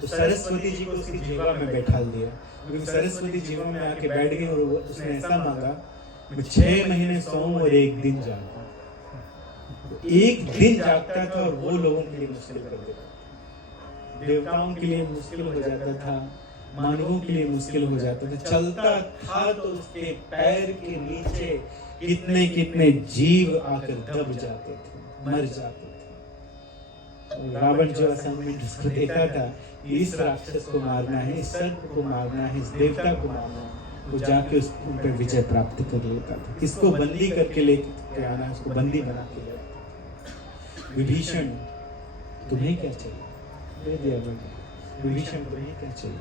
तो सरस्वती जी को उसकी जीवा में बैठा दिया, क्योंकि सरस्वती जीवा में आके बैठ गई और उसने ऐसा मांगा, मैं 6 महीने सोऊं और 1 दिन जागूं। तो 1 दिन जागता था और वो लोगों के लिए मुश्किल कर देता, देवताओं के लिए मुश्किल हो जाता था, मानवों के लिए मुश्किल हो जाता था। चलता था तो उसके पैर के नीचे कितने कितने जीव आकर दब जाते थे, मर जाते थे। रावण जो असाइनमेंट उसको देता था, इस राक्षस को मारना है, इस सर्प को मारना है, इस देवता को मारना है, वो जाके उन पर विजय प्राप्त कर लेता था। किसको बंदी करके लेके आना है, उसको बंदी बना के लेता था। विभीषण तुम्हें क्या चाहिए, दे दिया बेटा। विभीषण तुम्हें क्या चाहिए?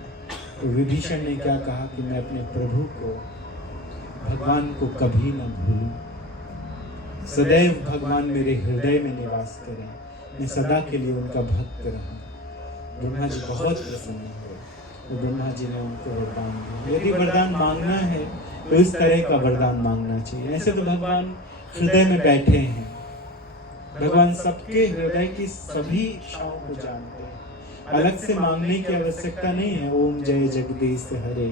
तो विभीषण ने क्या कहा कि मैं अपने प्रभु को, भगवान को कभी न भूलूं, सदैव भगवान मेरे हृदय में निवास करें, मैं सदा के लिए उनका भक्त रहूं। ब्रह्मा जी बहुत प्रसन्न हुए, तो ब्रह्मा जी ने उनको वरदान दिया। यदि वरदान मांगना है तो इस तरह का वरदान मांगना चाहिए। ऐसे तो भगवान हृदय में बैठे हैं, भगवान सबके हृदय की सभी इच्छाओं को जानते हैं, अलग से मांगने की आवश्यकता नहीं है। ओम जय जगदीश हरे,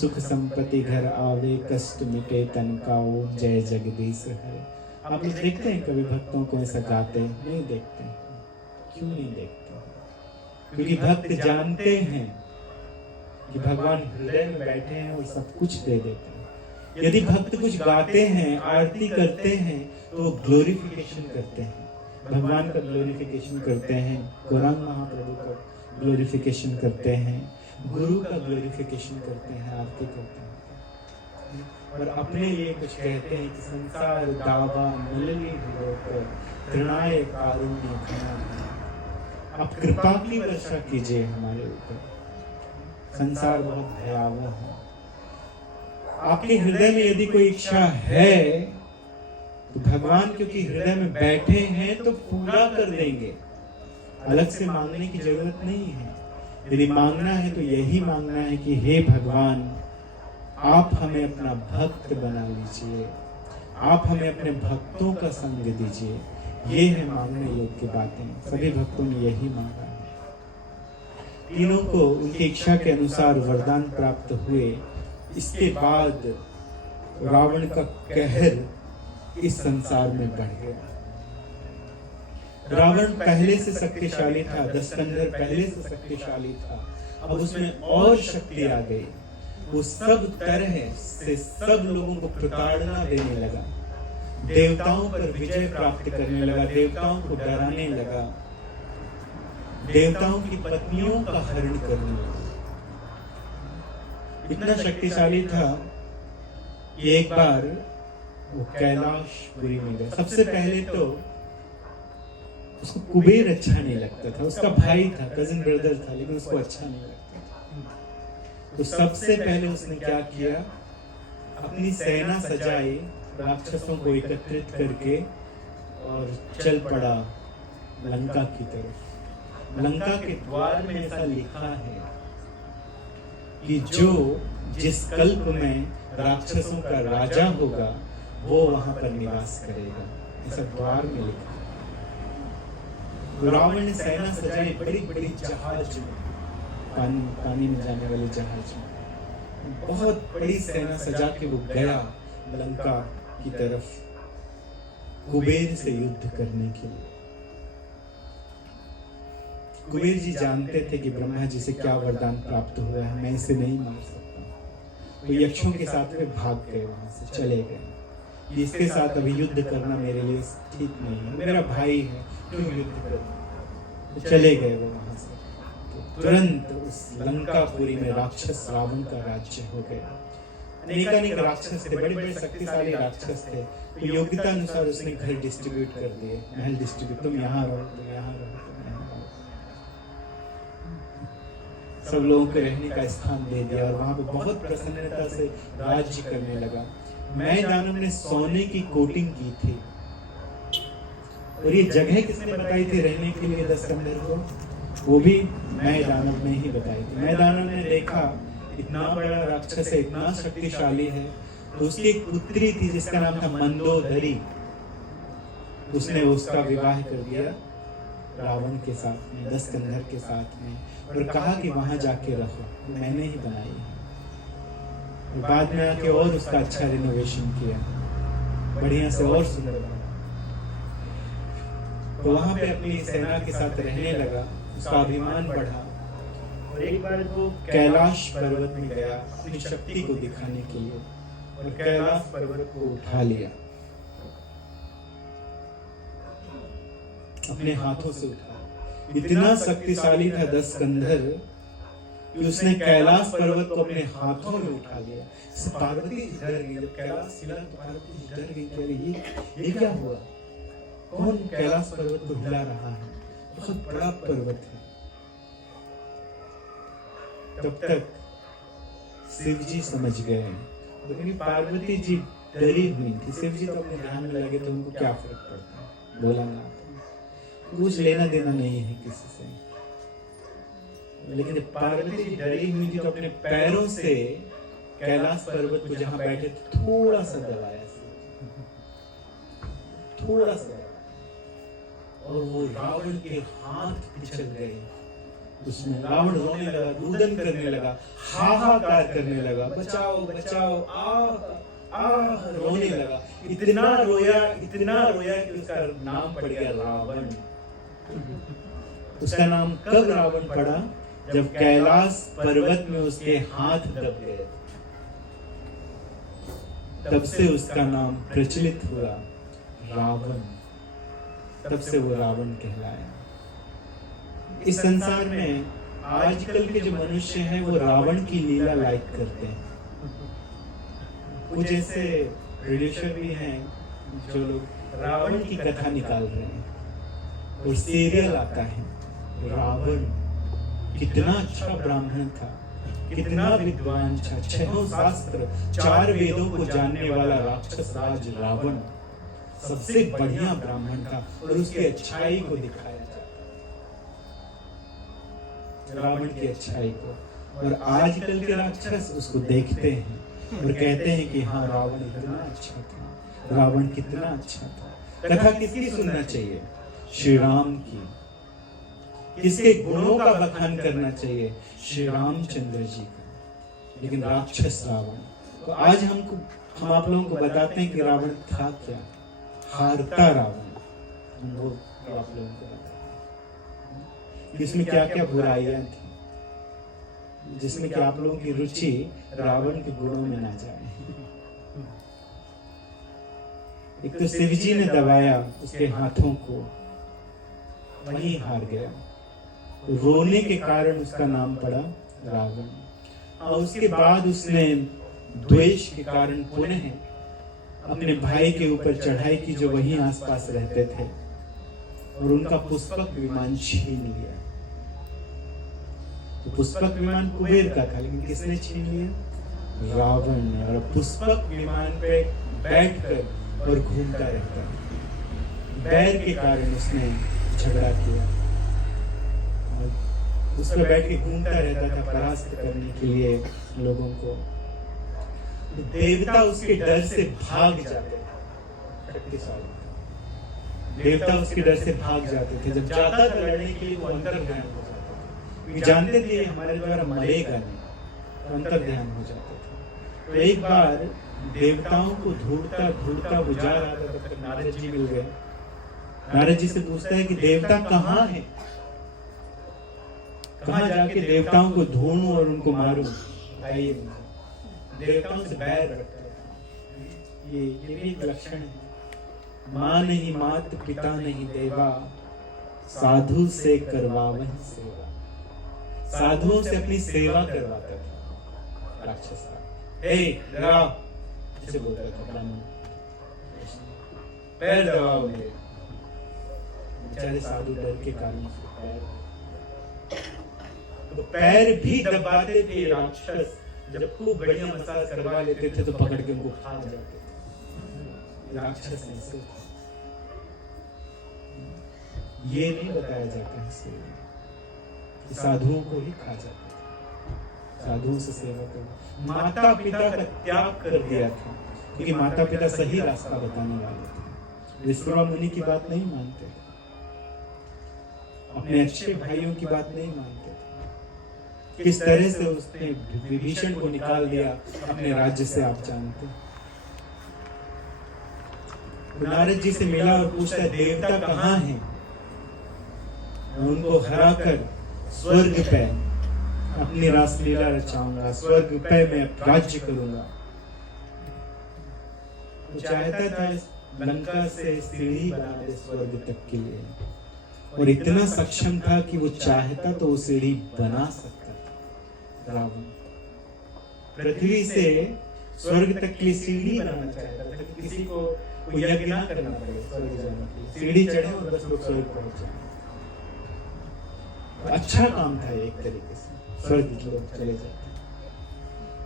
सुख संपत्ति घर आवे, कष्ट मिटे तन का, ओम जय जगदीश हरे। आप लोग देखते हैं कभी भक्तों को ऐसा गाते? नहीं देखते। क्यों नहीं देखते? क्योंकि भक्त जानते हैं कि भगवान हृदय में बैठे हैं और सब कुछ दे देते हैं। यदि भक्त कुछ गाते हैं, आरती करते हैं, तो वो ग्लोरिफिकेशन करते हैं, भगवान का ग्लोरिफिकेशन करते हैं, गौरांग महाप्रभु का ग्लोरिफिकेशन करते हैं, गुरु का ग्लोरिफिकेशन करते हैं, आरती करते हैं, और अपने लिए कुछ कहते हैं कि संसार दावा नलनी होकर तृणाए कारुण्य घना। आप कृपा की वर्षा कीजिए हमारे ऊपर, संसार बहुत भयावह है। आपके हृदय में यदि कोई इच्छा है तो भगवान क्योंकि हृदय में बैठे हैं तो पूरा कर देंगे, अलग से मांगने की जरूरत नहीं है। यदि मांगना है तो यही मांगना है कि हे भगवान, आप हमें अपना भक्त बना लीजिए, आप हमें अपने भक्तों का संग दीजिए। ये है मांगने योग्य बातें। सभी भक्तों ने यही मांगा है। तीनों को उनकी इच्छा के अनुसार वरदान प्राप्त हुए। इसके बाद रावण का कहर इस संसार में बढ़ गया। रावण पहले से शक्तिशाली था, दशकंधर पहले से शक्तिशाली था, अब उसमें और शक्ति आ गई। वो सब तरह से सब लोगों को प्रताड़ना देने लगा, देवताओं पर विजय प्राप्त करने लगा, देवताओं को डराने लगा, देवताओं की पत्नियों का हरण करने लगा। इतना शक्तिशाली था कि एक बार वो कैलाशपुरी में गया। सबसे पहले तो उसको कुबेर अच्छा नहीं लगता था, उसका भाई था, कजिन ब्रदर था, लेकिन उसको अच्छा नहीं लगता था। तो सबसे पहले उसने क्या किया, अपनी सेना सजाई, राक्षसों को एकत्रित करके और चल पड़ा लंका की तरफ। लंका के द्वार में ऐसा लिखा है कि जो जिस कल्प में राक्षसों का राजा होगा वो वहां पर निवास करेगा, ऐसा द्वार में लिखा है। रावण ने सेना सजाई, बड़ी बड़ी जहाज में, पानी में जाने वाले जहाज में बहुत बड़ी सेना सजा के वो गया लंका की तरफ कुबेर से युद्ध करने के लिए। कुबेर जी जानते थे कि ब्रह्मा जी से क्या वरदान प्राप्त हुआ है, मैं इसे नहीं मार सकता। तो यक्षों के साथ वे भाग गए, वहां से चले गए। इसके साथ अभी युद्ध करना मेरे लिए ठीक नहीं है, मेरा भाई है, क्यों युद्ध करना। तो चले गए वो वहां से। तो तुरंत उस लंकापुरी में राक्षस रावण का राज्य हो गया। अनेकानेक राक्षस थे, बड़े बड़े शक्तिशाली राक्षस थे। तो योग्यता अनुसार उसने घर डिस्ट्रीब्यूट कर दिए, महल डिस्ट्रीब्यूट, तुम यहाँ रहो, तुम यहाँ रहो, तुम यहाँ रहो। सब लोगों को रहने का स्थान दे दिया और वहां पे बहुत प्रसन्नता से राज्य करने लगा। मैं दानव ने सोने की कोटिंग की थी, और ये जगह किसने बताई थी रहने के लिए दशकंधर को, वो भी मैं दानव ने ही बताई थी। मैं दानव ने देखा इतना बड़ा राक्षस है, इतना शक्तिशाली है, तो उसकी एक पुत्री थी जिसका नाम था मंदोदरी। उसने उसका विवाह कर दिया रावण के साथ में, दशकंधर के साथ में, और कहा कि वहां जाके रहो, मैंने ही बनाई है। और बाद में आके और उसका अच्छा रिनोवेशन किया, बढ़िया से और सुंदर बना। तो वहां पे अपनी सेना के साथ रहने लगा, उसका अभिमान बढ़ा, और एक बार वो कैलाश पर्वत में गया अपनी शक्ति को दिखाने के लिए, और कैलाश पर्वत को उठा लिया, अपने हाथों से उठा। इतना शक्तिशाली था दशकंधर कि उसने कैलाश पर्वत को अपने हाथों में उठा लिया। पार्वती डर गई, जब कैलाश हिला तो पार्वती डर गई, कह रही ये क्या हुआ, कौन कैलाश पर्वत को हिला रहा है, बहुत बड़ा पर्वत है। तब तक शिव जी समझ गए, लेकिन पार्वती जी डरी हुई थी। शिव जी तो अपने ध्यान में लगे, तो उनको क्या फर्क पड़ता है, भोलानाथ कुछ लेना देना नहीं है किसी से। लेकिन जब पार्वती जी डरी हुई थी तो अपने पैरों से कैलाश पर्वत को जहां बैठे थोड़ा सा दबाया, थोड़ा सा, और वो रावण के हाथ पिछल गए। उसमें रावण रोने लगा, रुदन करने लगा, हाहाकार करने लगा, बचाओ बचाओ, रोने लगा। इतना रोया कि उसका नाम पड़ गया रावण। उसका नाम कब रावण पड़ा, जब कैलाश पर्वत में उसके हाथ दब गए, तब से उसका नाम प्रचलित हुआ रावण, तब से वो रावण कहलाया। इस संसार में आजकल के जो मनुष्य हैं वो रावण की लीला लाइक करते हैं। कुछ ऐसे प्रोड्यूसर भी हैं जो लोग रावण की कथा निकाल रहे हैं, और सीरियल आता है रावण कितना अच्छा ब्राह्मण था, कितना विद्वान था, 6 शास्त्र 4 वेदों को जानने वाला राक्षस राज रावण सबसे बढ़िया ब्राह्मण था, और उसकी अच्छाई को दिखाया जाता है, रावण की अच्छाई को। और आजकल के राक्षस उसको देखते हैं और कहते हैं कि हाँ रावण इतना अच्छा था, रावण कितना अच्छा था। कथा किसकी सुनना चाहिए, श्री राम की। किसके गुणों का बखान करना चाहिए, श्री रामचंद्र जी का। लेकिन राक्षस रावण, तो आज हम आप लोगों को बताते हैं कि रावण था क्या, हारता रावण। हम वो आप लोगों को बताते हैं इसमें क्या क्या बुराइयां थी, जिसमें कि आप लोगों की रुचि रावण के गुणों में ना जाए। एक तो शिव जी ने दबाया उसके हाथों को, वहीं हार गया। रोने के कारण उसका नाम पड़ा रावण। और उसके बाद उसने द्वेष के कारण पुनः अपने भाई के ऊपर चढ़ाई की, जो वहीं आसपास रहते थे, और उनका पुष्पक विमान छीन लिया। तो पुष्पक विमान कुबेर का था, लेकिन किसने छीन लिया, रावण ने। और पुष्पक विमान पे बैठकर और घूमता रहता, बैर के कारण उसने झगड़ा किया, उस पर बैठ के घूमता रहता था परास्त करने के लिए लोगों को। देवता उसके डर से भाग जाते थे, शक्तिशाली देवता उसके डर से भाग जाते थे। जब जाता था लड़ने के लिए वो अंतर्ध्यान हो जाते थे, जानते थे हमारे द्वारा मरेगा नहीं, तो अंतर्ध्यान हो जाते थे। तो एक बार देवताओं को ढूंढता ढूंढता वो जा रहा था, तब तक नारद जी मिल गए। नारद जी से पूछता है कि देवता कहाँ है, कहाँ जाके देवताओं को ढूंढूं और उनको मारूं। बताइए, देवताओं से बैर रखता है, ये भी एक लक्षण है। माँ नहीं मात, पिता नहीं देवा, साधु से करवावही सेवा। साधुओं से अपनी सेवा करवाता था राक्षस। ऐसे बोलता था ब्राह्मण, पैर दबाओ मेरे। बेचारे साधु डर के कारण तो पैर भी दबाते थे राक्षस। जब खूब बढ़िया मसाज करवा लेते थे तो पकड़ के उनको खा जाते थे। राक्षस ऐसे थे। ये नहीं बताया जाता है कि साधुओं को ही खा जाते थे, साधुओं से सेवा कर। माता पिता का त्याग कर दिया था, क्योंकि माता पिता सही रास्ता बताने वाले थे। विश्वकर्मा मुनि की बात नहीं मानते थे। अपने अच्छे भाइयों की बात नहीं मानते थे। किस तरह से उसने विभीषण को निकाल दिया अपने राज्य से, आप जानते हैं। नारद जी से मिला और पूछता, देवता कहाँ हैं? मैं उनको हराकर स्वर्ग पे अपनी रासलीला रचाऊंगा, स्वर्ग पे मैं राज्य करूंगा। वो चाहता था लंका से सीढ़ी बना दे स्वर्ग तक के लिए, और इतना सक्षम था कि वो चाहता तो वो सीढ़ी बना सकता था। रावण पृथ्वी से स्वर्ग तक की सीढ़ी बनाना चाहता था कि किसी को यज्ञ ना करना पड़े स्वर्ग जाने के लिए, सीढ़ी चढ़े और बस लोग स्वर्ग पहुंच जाए। अच्छा काम था एक तरीके से, स्वर्ग लोग चले जाते।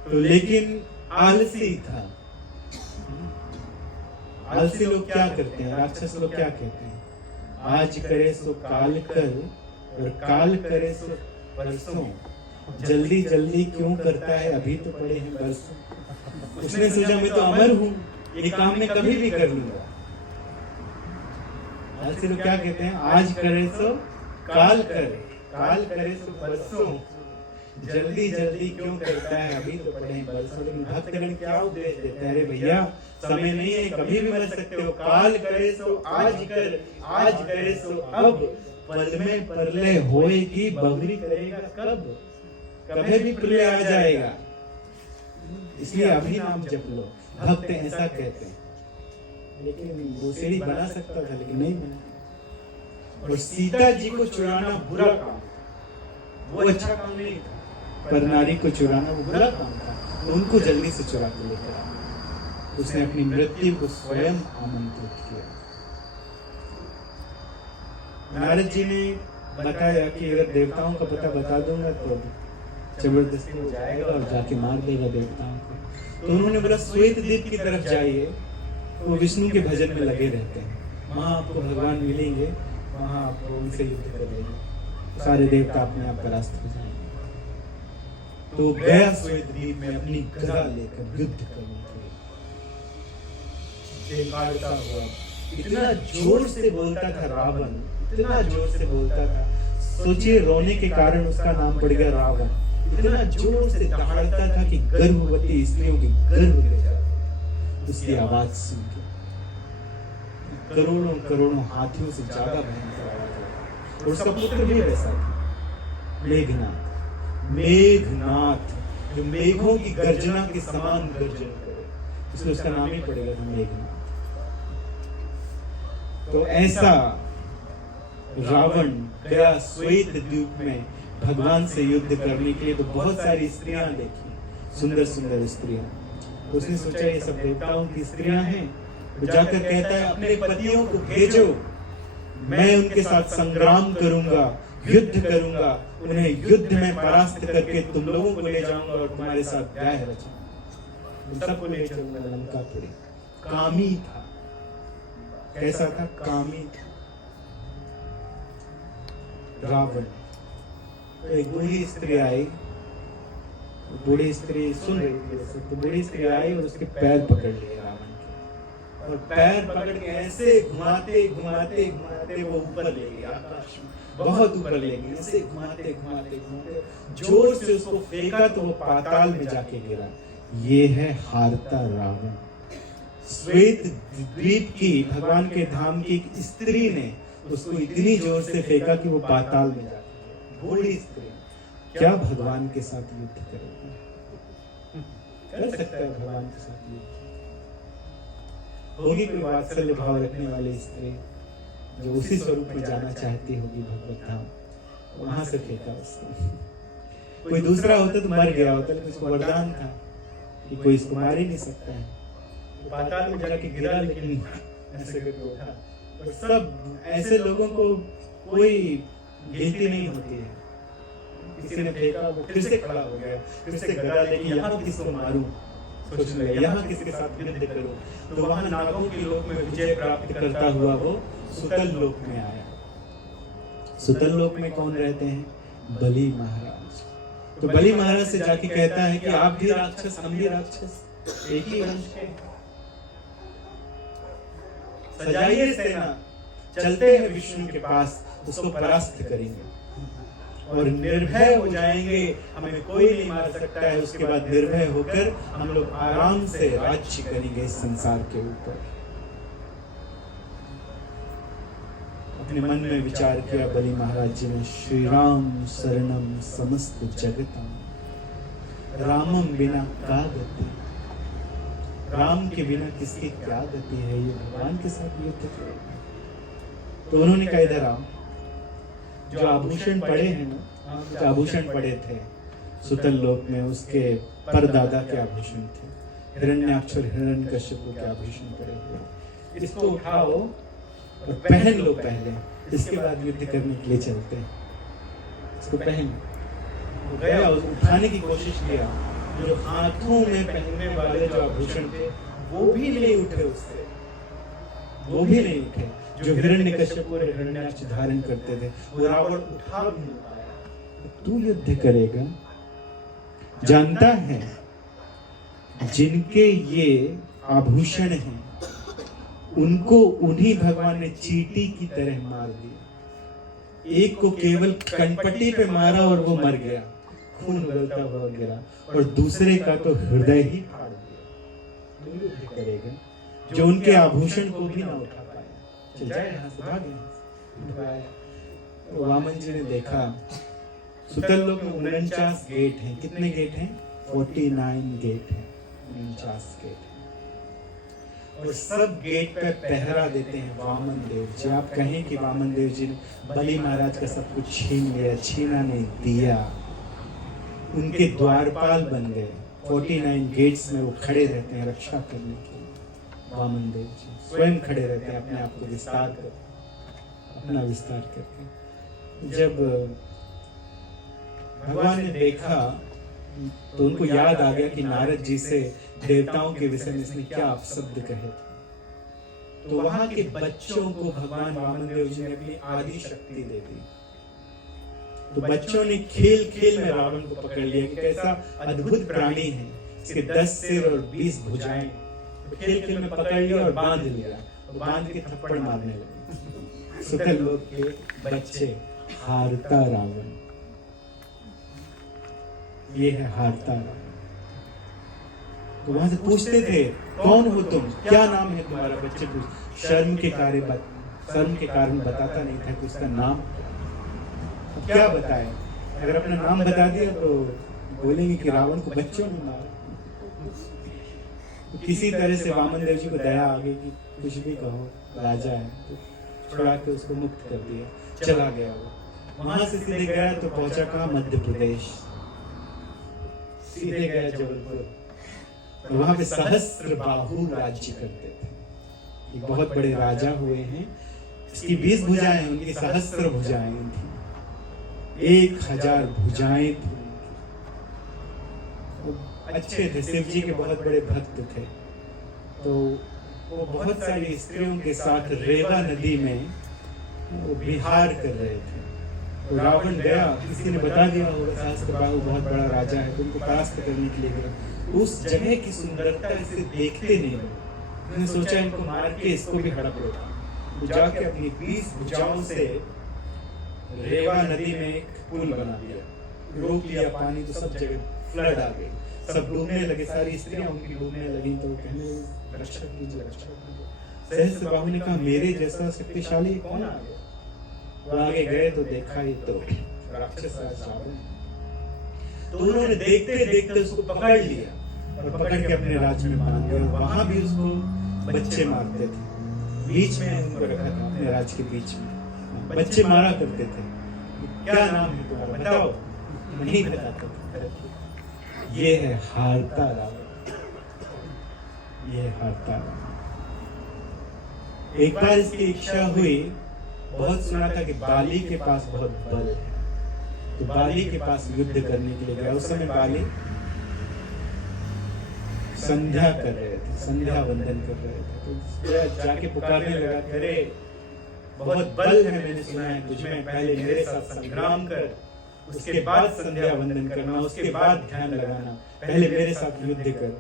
तो लेकिन आलसी था। आलसी लोग क्या करते हैं, राक्षस लोग क्या कहते हैं, आज करे सो काल कर और काल करे सो परसों, जल्दी जल्दी क्यों करता है, अभी तो पड़े हैं बरसों। उसने सोचा मैं तो अमर हूं, ये काम मैं कभी भी कर लूंगा। आलसी लोग क्या कहते हैं, आज करे सो काल कर, काल करे सो परसों, जल्दी जल्दी क्यों करता है, अभी तो पड़े हैं बरसों। लेकिन भक्तगण क्या उपदेश देते हैं, अरे भैया समय नहीं है, कभी भी मर सकते हो। काल करे सो आज कर, आज करे सो अब, पल में परले होएगी, बगरी करेगा कब, कभी भी प्रलय आ जाएगा, इसलिए अभी नाम जप लो। भक्त ऐसा कहते हैं। लेकिन वो सीढ़ी बना सकता था, लेकिन नहीं बना। और सीता जी को चुराना बुरा काम, वो अच्छा काम नहीं था, पर नारी को चुराना वो बुरा काम था। उनको जल्दी से चुरा के लेकर आया। उसने अपनी मृत्यु को स्वयं आमंत्रित किया। नारद जी ने बताया कि अगर देवताओं का पता बता दूंगा तो जबरदस्ती हो जाएगा और जाके मार देगा देवताओं को। तो उन्होंने बोला श्वेत द्वीप की तरफ जाइए, वो विष्णु के भजन में लगे रहते हैं, वहां आपको भगवान मिलेंगे, वहां आपको उनसे युद्ध करेंगे, सारे देवता अपने आप परास्त हो जाएंगे। तो गया श्वेत द्वीप में अपनी गदा लेकर युद्ध करने के लिए। काटता हुआ इतना जोर से बोलता था रावण, इतना जोर से बोलता था, सोचिए रोने के कारण उसका नाम पड़ गया रावण। इतना जोर से दहाड़ता था कि गर्भवती स्त्रियों की गर्भ गिर जाती उसकी आवाज सुन के। करोड़ों करोड़ों हाथियों से ज्यादा भयंकर आवाज है। और उसका पुत्र भी वैसा था, मेघनाथ। मेघनाथ जो मेघों की गर्जना के समान गर्जन करे, इसलिए उसका नाम ही पड़ेगा था मेघनाथ। तो ऐसा रावण गया श्वेत द्वीप में भगवान से युद्ध करने के लिए। तो बहुत सारी स्त्रियां देखी, सुंदर सुंदर स्त्रियां। तो उसने सोचा ये सब देवताओं की स्त्रियां हैं। तो जाकर कहता है अपने पतियों को भेजो, मैं उनके साथ संग्राम करूंगा, युद्ध करूंगा, उन्हें युद्ध में परास्त करके तुम लोगों को ले जाऊंगा और तुम्हारे साथ ब्याह रचाऊंगा, सबको ले चलूंगा लंकापुरी। कामी था, कैसा था, कामी था रावण। तो एक बूढ़ी स्त्री आई, बूढ़ी स्त्री सुन रही थी, तो बूढ़ी स्त्री आई और उसके पैर पकड़ लिए रावण के, और पैर पकड़ के ऐसे घुमाते घुमाते घुमाते वो ऊपर ले गई, आकाश में बहुत ऊपर ले गई। ऐसे घुमाते घुमाते घुमाते जोर से उसको फेंका तो वो पाताल में जाके गिरा। ये है हारता रावण। श्वेत द्वीप की, भगवान के धाम की एक स्त्री ने उसको इतनी जोर से फेंका कि वो पाताल में जाके गिरा। बूढ़ी स्त्री क्या भगवान के साथ युद्ध करेगी? कर सकता है भगवान के साथ युद्ध? होगी कोई वात्सल्य भाव रखने वाली स्त्री जो उसी स्वरूप में जाना चाहती होगी भगवत धाम, वहां से फेंका उसको। कोई दूसरा होता तो मर गया होता, लेकिन उसको वरदान था कि कोई इसको मार ही नहीं सकता है। पाताल में जाके गिरा, लेकिन ऐसे करके उठा। और सब ऐसे लोगों को कोई गिनती नहीं होती है। किसी ने फेंका, वो फिर से खड़ा हो गया, फिर से गदा लेके यहाँ किसको मारूं, सोचने लगा यहाँ किसके साथ युद्ध करूं। तो वहां नागों के लोक में विजय प्राप्त करता हुआ वो सुतल लोक में आया। सुतल लोक में कौन रहते हैं? बलि महाराज। तो बलि महाराज से जाके कहता है कि आप भी राक्षस, हम भी राक्षस, एक ही वंश के, सजाइए सेना, चलते हैं विष्णु के पास, उसको परास्त करेंगे और निर्भय हो जाएंगे, हमें कोई नहीं मार सकता है। उसके बाद निर्भय होकर हम लोग आराम से राज्य करेंगे इस संसार के ऊपर। अपने मन में विचार किया बलि महाराज जी ने, श्री राम शरणम समस्त जगतम, रामम बिना का गति, राम के बिना किसकी क्या गति है, ये भगवान के साथ युद्ध करेगा। तो उन्होंने कहा इधर आओ, जो आभूषण पड़े हैं ना, जो आभूषण पड़े थे सुतल लोक में, उसके परदादा के आभूषण थे, हिरण्याक्ष और हिरण्यकश्यप के आभूषण पड़े थे। इसको उठाओ और पहन लो पहले, इसके बाद युद्ध करने के लिए चलते हैं। इसको पहन गया, उठाने की कोशिश किया, जो हाथों में पहनने वाले जो आभूषण थे वो भी नहीं उठे उससे, वो भी नहीं उठे। जो हिरण्यकश्यप और हिरण्याक्ष धारण करते थे वो रावण उठा भी नहीं पाया। तू युद्ध करेगा? जानता है जिनके ये आभूषण हैं उनको उन्हीं भगवान ने चींटी की तरह मार दिया। एक को केवल कनपट्टी पे मारा और वो मर गया, खून उगलता हुआ गिरा, और दूसरे का तो हृदय ही फाड़ दिया। तू युद्ध करेगा? जो उनके आभूषण को भी ना उठा पाया, चल जाए यहाँ से, भाग यहाँ से। वामन जी ने देखा सुतल लोक में 49 गेट हैं। कितने गेट हैं? 49 गेट हैं, 49 गेट हैं। और सब गेट पे पहरा देते हैं वामन देव जी। आप कहें कि वामन देव जी ने बलि महाराज का सब कुछ छीन लिया, छीना नहीं, दिया। उनके द्वारपाल बन गए। 49 गेट्स में वो खड़े रहते हैं रक्षा करने के लिए। वामन देव जी स्वयं खड़े रहते हैं, अपने आप को विस्तार कर, अपना विस्तार करके। जब भगवान ने देखा तो उनको याद आ गया कि नारद जी से देवताओं के विषय में इसने क्या अपशब्द कहे थे। तो वहां के बच्चों को भगवान वामन देव जी ने अपनी आदि शक्ति दे दी। तो बच्चों ने खेल खेल में रावण को पकड़ लिया कि कैसा अद्भुत प्राणी है, इसके 10 सिर और 20 भुजाएं। तो खेल खेल में पकड़ लिया और बांध लिया, और बांध के थप्पड़ मारने लगे। सुतल लोक के बच्चे, हारता रावण, ये है हारता रावण। तो वहां से पूछते थे कौन हो तुम, क्या नाम है तुम्हारा? बच्चे पूछ, शर्म के कारण बताता नहीं था कि उसका नाम क्या बताए। अगर अपना नाम बता दिया तो बोलेंगे कि रावण को बच्चों ने मारा। तो किसी तरह से वामन देव जी को दया आ गई कि कुछ भी कहो, राजा है, तो छुड़ा के उसको मुक्त कर दिया। चला गया वो। वहां से सीधे गया तो पहुंचा कहाँ? मध्य प्रदेश। सीधे गया जबलपुर। वहां पे सहस्त्र बाहु राज्य करते थे। एक बहुत बड़े राजा हुए हैं, इसकी 20 भुजाएं, उनकी सहस्त्र भुजाएं थी, 1000 भुजाएं थी। अच्छे थे, शिव जी के बहुत बड़े भक्त थे। तो वो बहुत सारी स्त्रियों के साथ रेवा नदी में वो विहार कर रहे थे। तो रावण गया, किसी ने बता दिया होगा सहस्त्रबाहु बहुत बड़ा राजा है, तो उनको परास्त करने के लिए गया। उस जगह की सुंदरता इसे देखते नहीं लोग, उन्होंने सोचा इनको मार के इसको भी हड़प लेगा। तो जाके अपनी 20 भुजाओं से रेवा नदी में एक पुल बना दिया, रोक लिया पानी, तो सब जगह फ्लड आ गई, सब डूबने लगे। सारी स्त्रियां उनकी डूबने लगी। तो कहने रक्षा कीजिए, रक्षा कीजिए। सहस्त्रबाहु ने कहा मेरे जैसा शक्तिशाली कौन आ गया? वो आगे गए तो देखा ही तो राक्षस रावण। तो उन्होंने देखते देखते उसको पकड़ लिया और पकड़ के अपने राज्य में बांध दिया। वहां भी उसको बच्चे मारते थे, बीच में उनको रखा था, अपने राज्य के बीच में बच्चे मारा करते थे। क्या नाम है तुम्हारा बताओ? नहीं बताता। ये है हारता रावण, ये हारता रावण। एक बार इसकी इच्छा हुई, बहुत सुना था कि बाली के पास बहुत बल है, तो बाली के पास युद्ध करने के लिए गया। उस समय बाली संध्या कर रहे थे, संध्या वंदन कर रहे थे। तो जाके पुकारने लगा, अरे बहुत बल है, मैंने सुना है तुझ में, पहले मेरे साथ संग्राम कर, उसके बाद संध्या वंदन करना, उसके बाद ध्यान लगाना, पहले मेरे साथ युद्ध कर।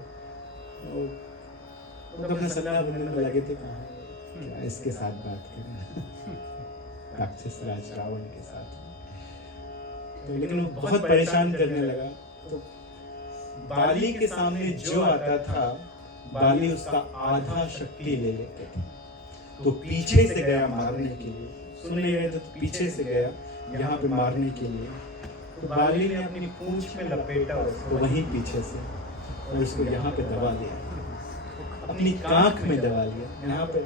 वो अपना संध्या वंदन में लगे थे, कहाँ इसके साथ बात करें। राक्षस राज रावण के साथ। तो लेकिन वो बहुत परेशान करने लगा। तो बाली के सामने जो आता था, बाली उसका आधा शक्ति ले लेते थे। तो पीछे से गया मारने के लिए, सुन नहीं रहे थे तो पीछे से गया यहाँ पे मारने के लिए। तो बाली ने अपनी पूंछ में लपेटा उसको वहीं पीछे से, और उसको यहाँ पे दबा लिया, अपनी कांख में दबा लिया। यहाँ पे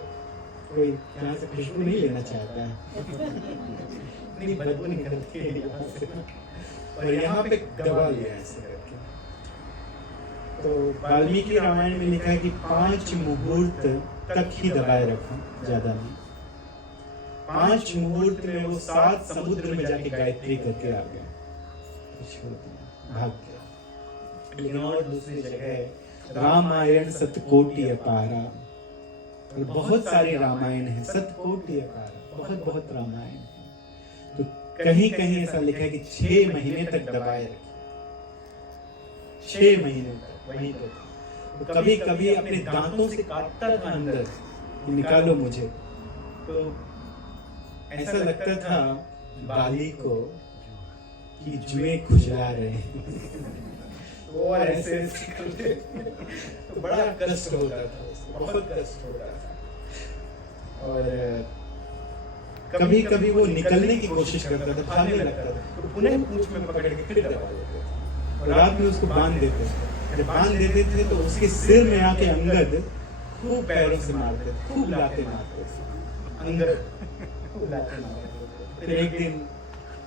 कोई यहाँ से खुशबू नहीं लेना चाहता है, इतनी बदबू निकलती है यहाँ से, और यहाँ पे दबा लिया ऐसे करके। तो वाल्मीकि रामायण में लिखा है कि 5 मुहूर्त तक ही दबाए रखा, ज्यादा नहीं। 5 मुहूर्त में वो 7 समुद्र में जाके गायत्री करके आ गया, भाग गया। लेकिन और दूसरी जगह रामायण सतकोटि अपारा, और बहुत सारे रामायण है, सतकोटि अपारा, बहुत बहुत रामायण है। तो कहीं कहीं ऐसा लिखा है कि 6 महीने तक दबाए रखे, 6 महीने तक वहीं तक। तो कभी कभी अपने दांतों से काटता था अंदर, निकालो मुझे। तो ऐसा लगता था बाली को कि जुएं खुजला रहे हैं और ऐसे करते, तो बड़ा कष्ट होता था, बहुत कष्ट होता था। और कभी कभी वो निकलने की कोशिश करता था, भागने लगता था, तो पुनः पूंछ में पकड़ के फिर दबा देते थे, और रात में उसको बांध देते थे। जब बांध देते थे तो उसके सिर में आके अंगद खूब पैरों से मारते थे, खूब लाते मारते थे, अंगद खूब लाते मारते। फिर एक दिन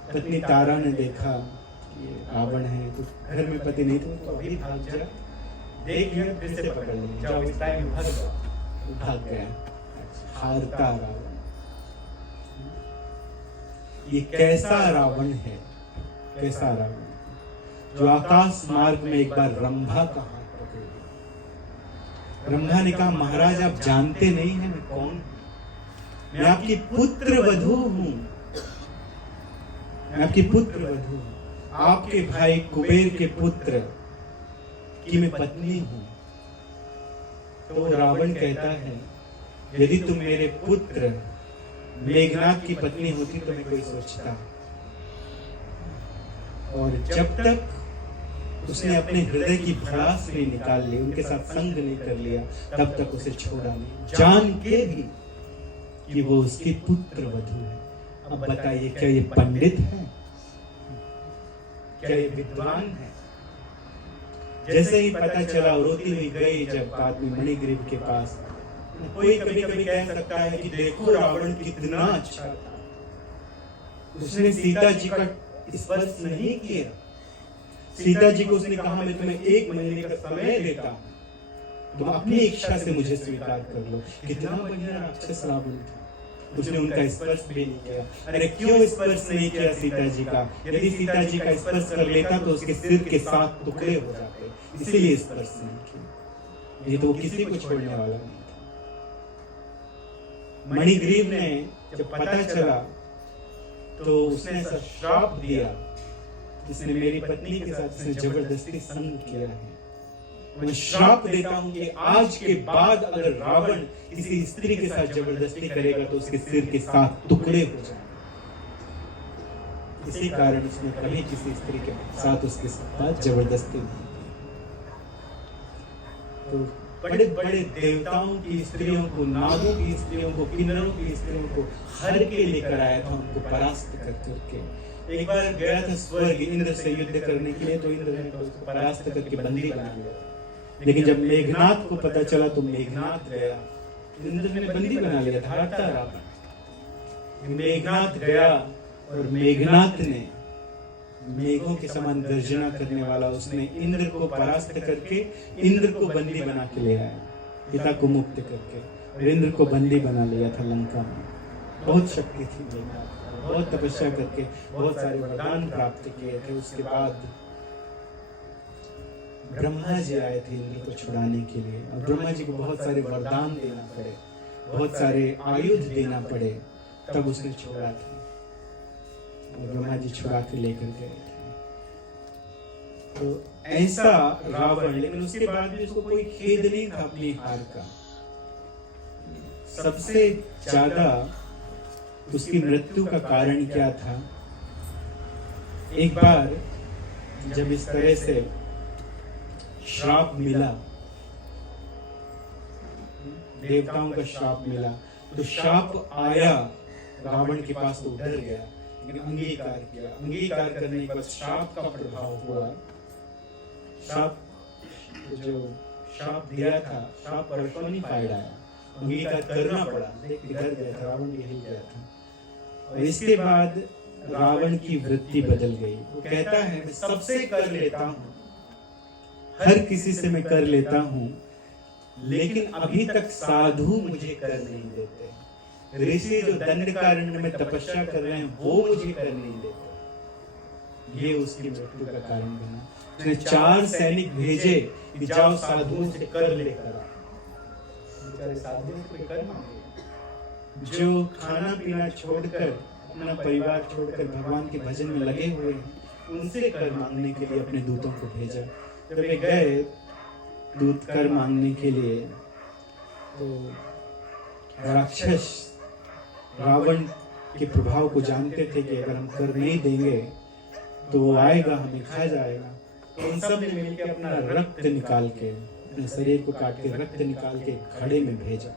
पत्नी तारा ने देखा कि रावण है, तो घर में पति नहीं थे, तो अभी भाग जा, देख लिया फिर से पकड़ लिया, जाओ इस टाइम भाग गया। हारता रावण। ये कैसा रावण है, कैसा रावण जो आकाश मार्ग में एक बार रंभा का हाथ पकड़ लिया। रंभा ने कहा, महाराज आप जानते नहीं हैं मैं कौन हूं, मैं आपकी पुत्र वधू हूं, मैं आपकी पुत्र वधू हूं, आपके भाई कुबेर के पुत्र की मैं पत्नी हूं। तो रावण कहता है, यदि तुम मेरे पुत्र मेघनाद की पत्नी होती तो मैं कोई सोचता। और जब तक उसने अपने हृदय की भड़ास नहीं निकाल ली, उनके साथ संग नहीं कर लिया, तब तक उसे छोड़ा नहीं, जान के भी कि वो उसकी पुत्र वधू है। अब बताइए, क्या ये पंडित है, क्या ये विद्वान है? जैसे ही पता चला, रोती हुई गई जब आदमी मणिग्रीव के पास। कोई कभी कभी कह सकता है कि देखो रावण कितना अच्छा था, उसने सीता जी का स्पर्श नहीं किया, सीता जी को उसने कहा मैं तुम्हें 1 महीने का समय देता हूं, तुम अपनी इच्छा से मुझे स्वीकार कर लो। कितना बढ़िया राक्षस रावण था, उसने उनका स्पर्श भी नहीं किया। अरे क्यों स्पर्श नहीं किया सीता जी का? यदि सीता जी का स्पर्श कर लेता तो उसके सिर के 7 टुकड़े हो जाते, इसीलिए स्पर्श नहीं किया। ये तो किसी को छोड़ने वाला नहीं था। मणिग्रीव ने जब पता चला तो उसने ऐसा श्राप दिया, इसने मेरी पत्नी के साथ इसने जबरदस्ती संग किया है। मैं श्राप देता हूं कि आज के बाद अगर रावण किसी स्त्री के साथ जबरदस्ती करेगा तो उसके सिर के 7 टुकड़े हो जाएंगे। इसी कारण उसने कभी किसी स्त्री के साथ उसके साथ जबरदस्ती नहीं की। तो बड़े बड़े देवताओं की स्त्रियों को, नागों की स्त्रियों को, किन्नरों की स्त्रियों को हर के लेकर आया था, उनको परास्त कर करके। एक बार गया था स्वर्ग इंद्र से युद्ध करने के लिए, तो इंद्र ने उसको परास्त करके बंदी बना लिया। लेकिन जब मेघनाथ को पता चला तो मेघनाथ गया, इंद्र ने बंदी बना लिया था, हरता रावण। मेघनाथ गया और मेघनाथ ने मेघों के समान गर्जना करने वाला, उसने इंद्र को परास्त करके इंद्र को बंदी बना के ले आया, पिता को मुक्त करके, और इंद्र को बंदी बना लिया था लंका में। बहुत शक्ति थी मेघनाथ, बहुत तपस्या करके बहुत सारे वरदान प्राप्त किए थे। उसके बाद ब्रह्मा जी आए थे इंद्र को छुड़ाने के लिए, और ब्रह्मा जी को बहुत सारे वरदान देना पड़े, बहुत सारे आयुध देना पड़े, तब उसने छोड़ा था, और ब्रह्मा जी छुड़ा के लेकर गए थे। तो ऐसा रावण, लेकिन उसके बाद भी उसको कोई खेद नहीं था अपनी हार का। सबसे ज्यादा उसकी मृत्यु का कारण क्या था? एक बार जब इस तरह से श्राप मिला, देवताओं का श्राप मिला, तो श्राप आया रावण के पास, तो डर गया, लेकिन अंगीकार किया। अंगीकार करने के बाद श्राप का प्रभाव हुआ। श्राप जो श्राप दिया था, श्राप परसों नहीं पाया, अंगीकार करना पड़ा। डर गया था, रावण भी हिल गया था। और इसके बाद रावण की वृत्ति बदल गई। वो कहता है मैं सबसे कर लेता हूँ, हर किसी से मैं कर लेता हूँ, लेकिन अभी तक साधु मुझे कर नहीं देते। ऋषि जो दंडकारण्य में तपस्या कर रहे हैं वो मुझे कर नहीं देते। ये उसकी मृत्यु का कारण बना। उसने 4 सैनिक भेजे कि जाओ साधुओं से कर लेकर आओ। बेचारे साधुओं से कर मांगे, जो खाना पीना छोड़कर, अपना परिवार छोड़कर भगवान के भजन में लगे हुए हैं, उनसे कर मांगने के लिए अपने दूतों को भेजा। जब वे गए दूत कर मांगने के लिए, तो राक्षस रावण के प्रभाव को जानते थे कि अगर हम कर नहीं देंगे तो वो आएगा, हमें खा जाएगा। तो उन सब ने मिलकर अपना रक्त निकाल के, अपने शरीर को काट के रक्त निकाल के घड़े में भेजा,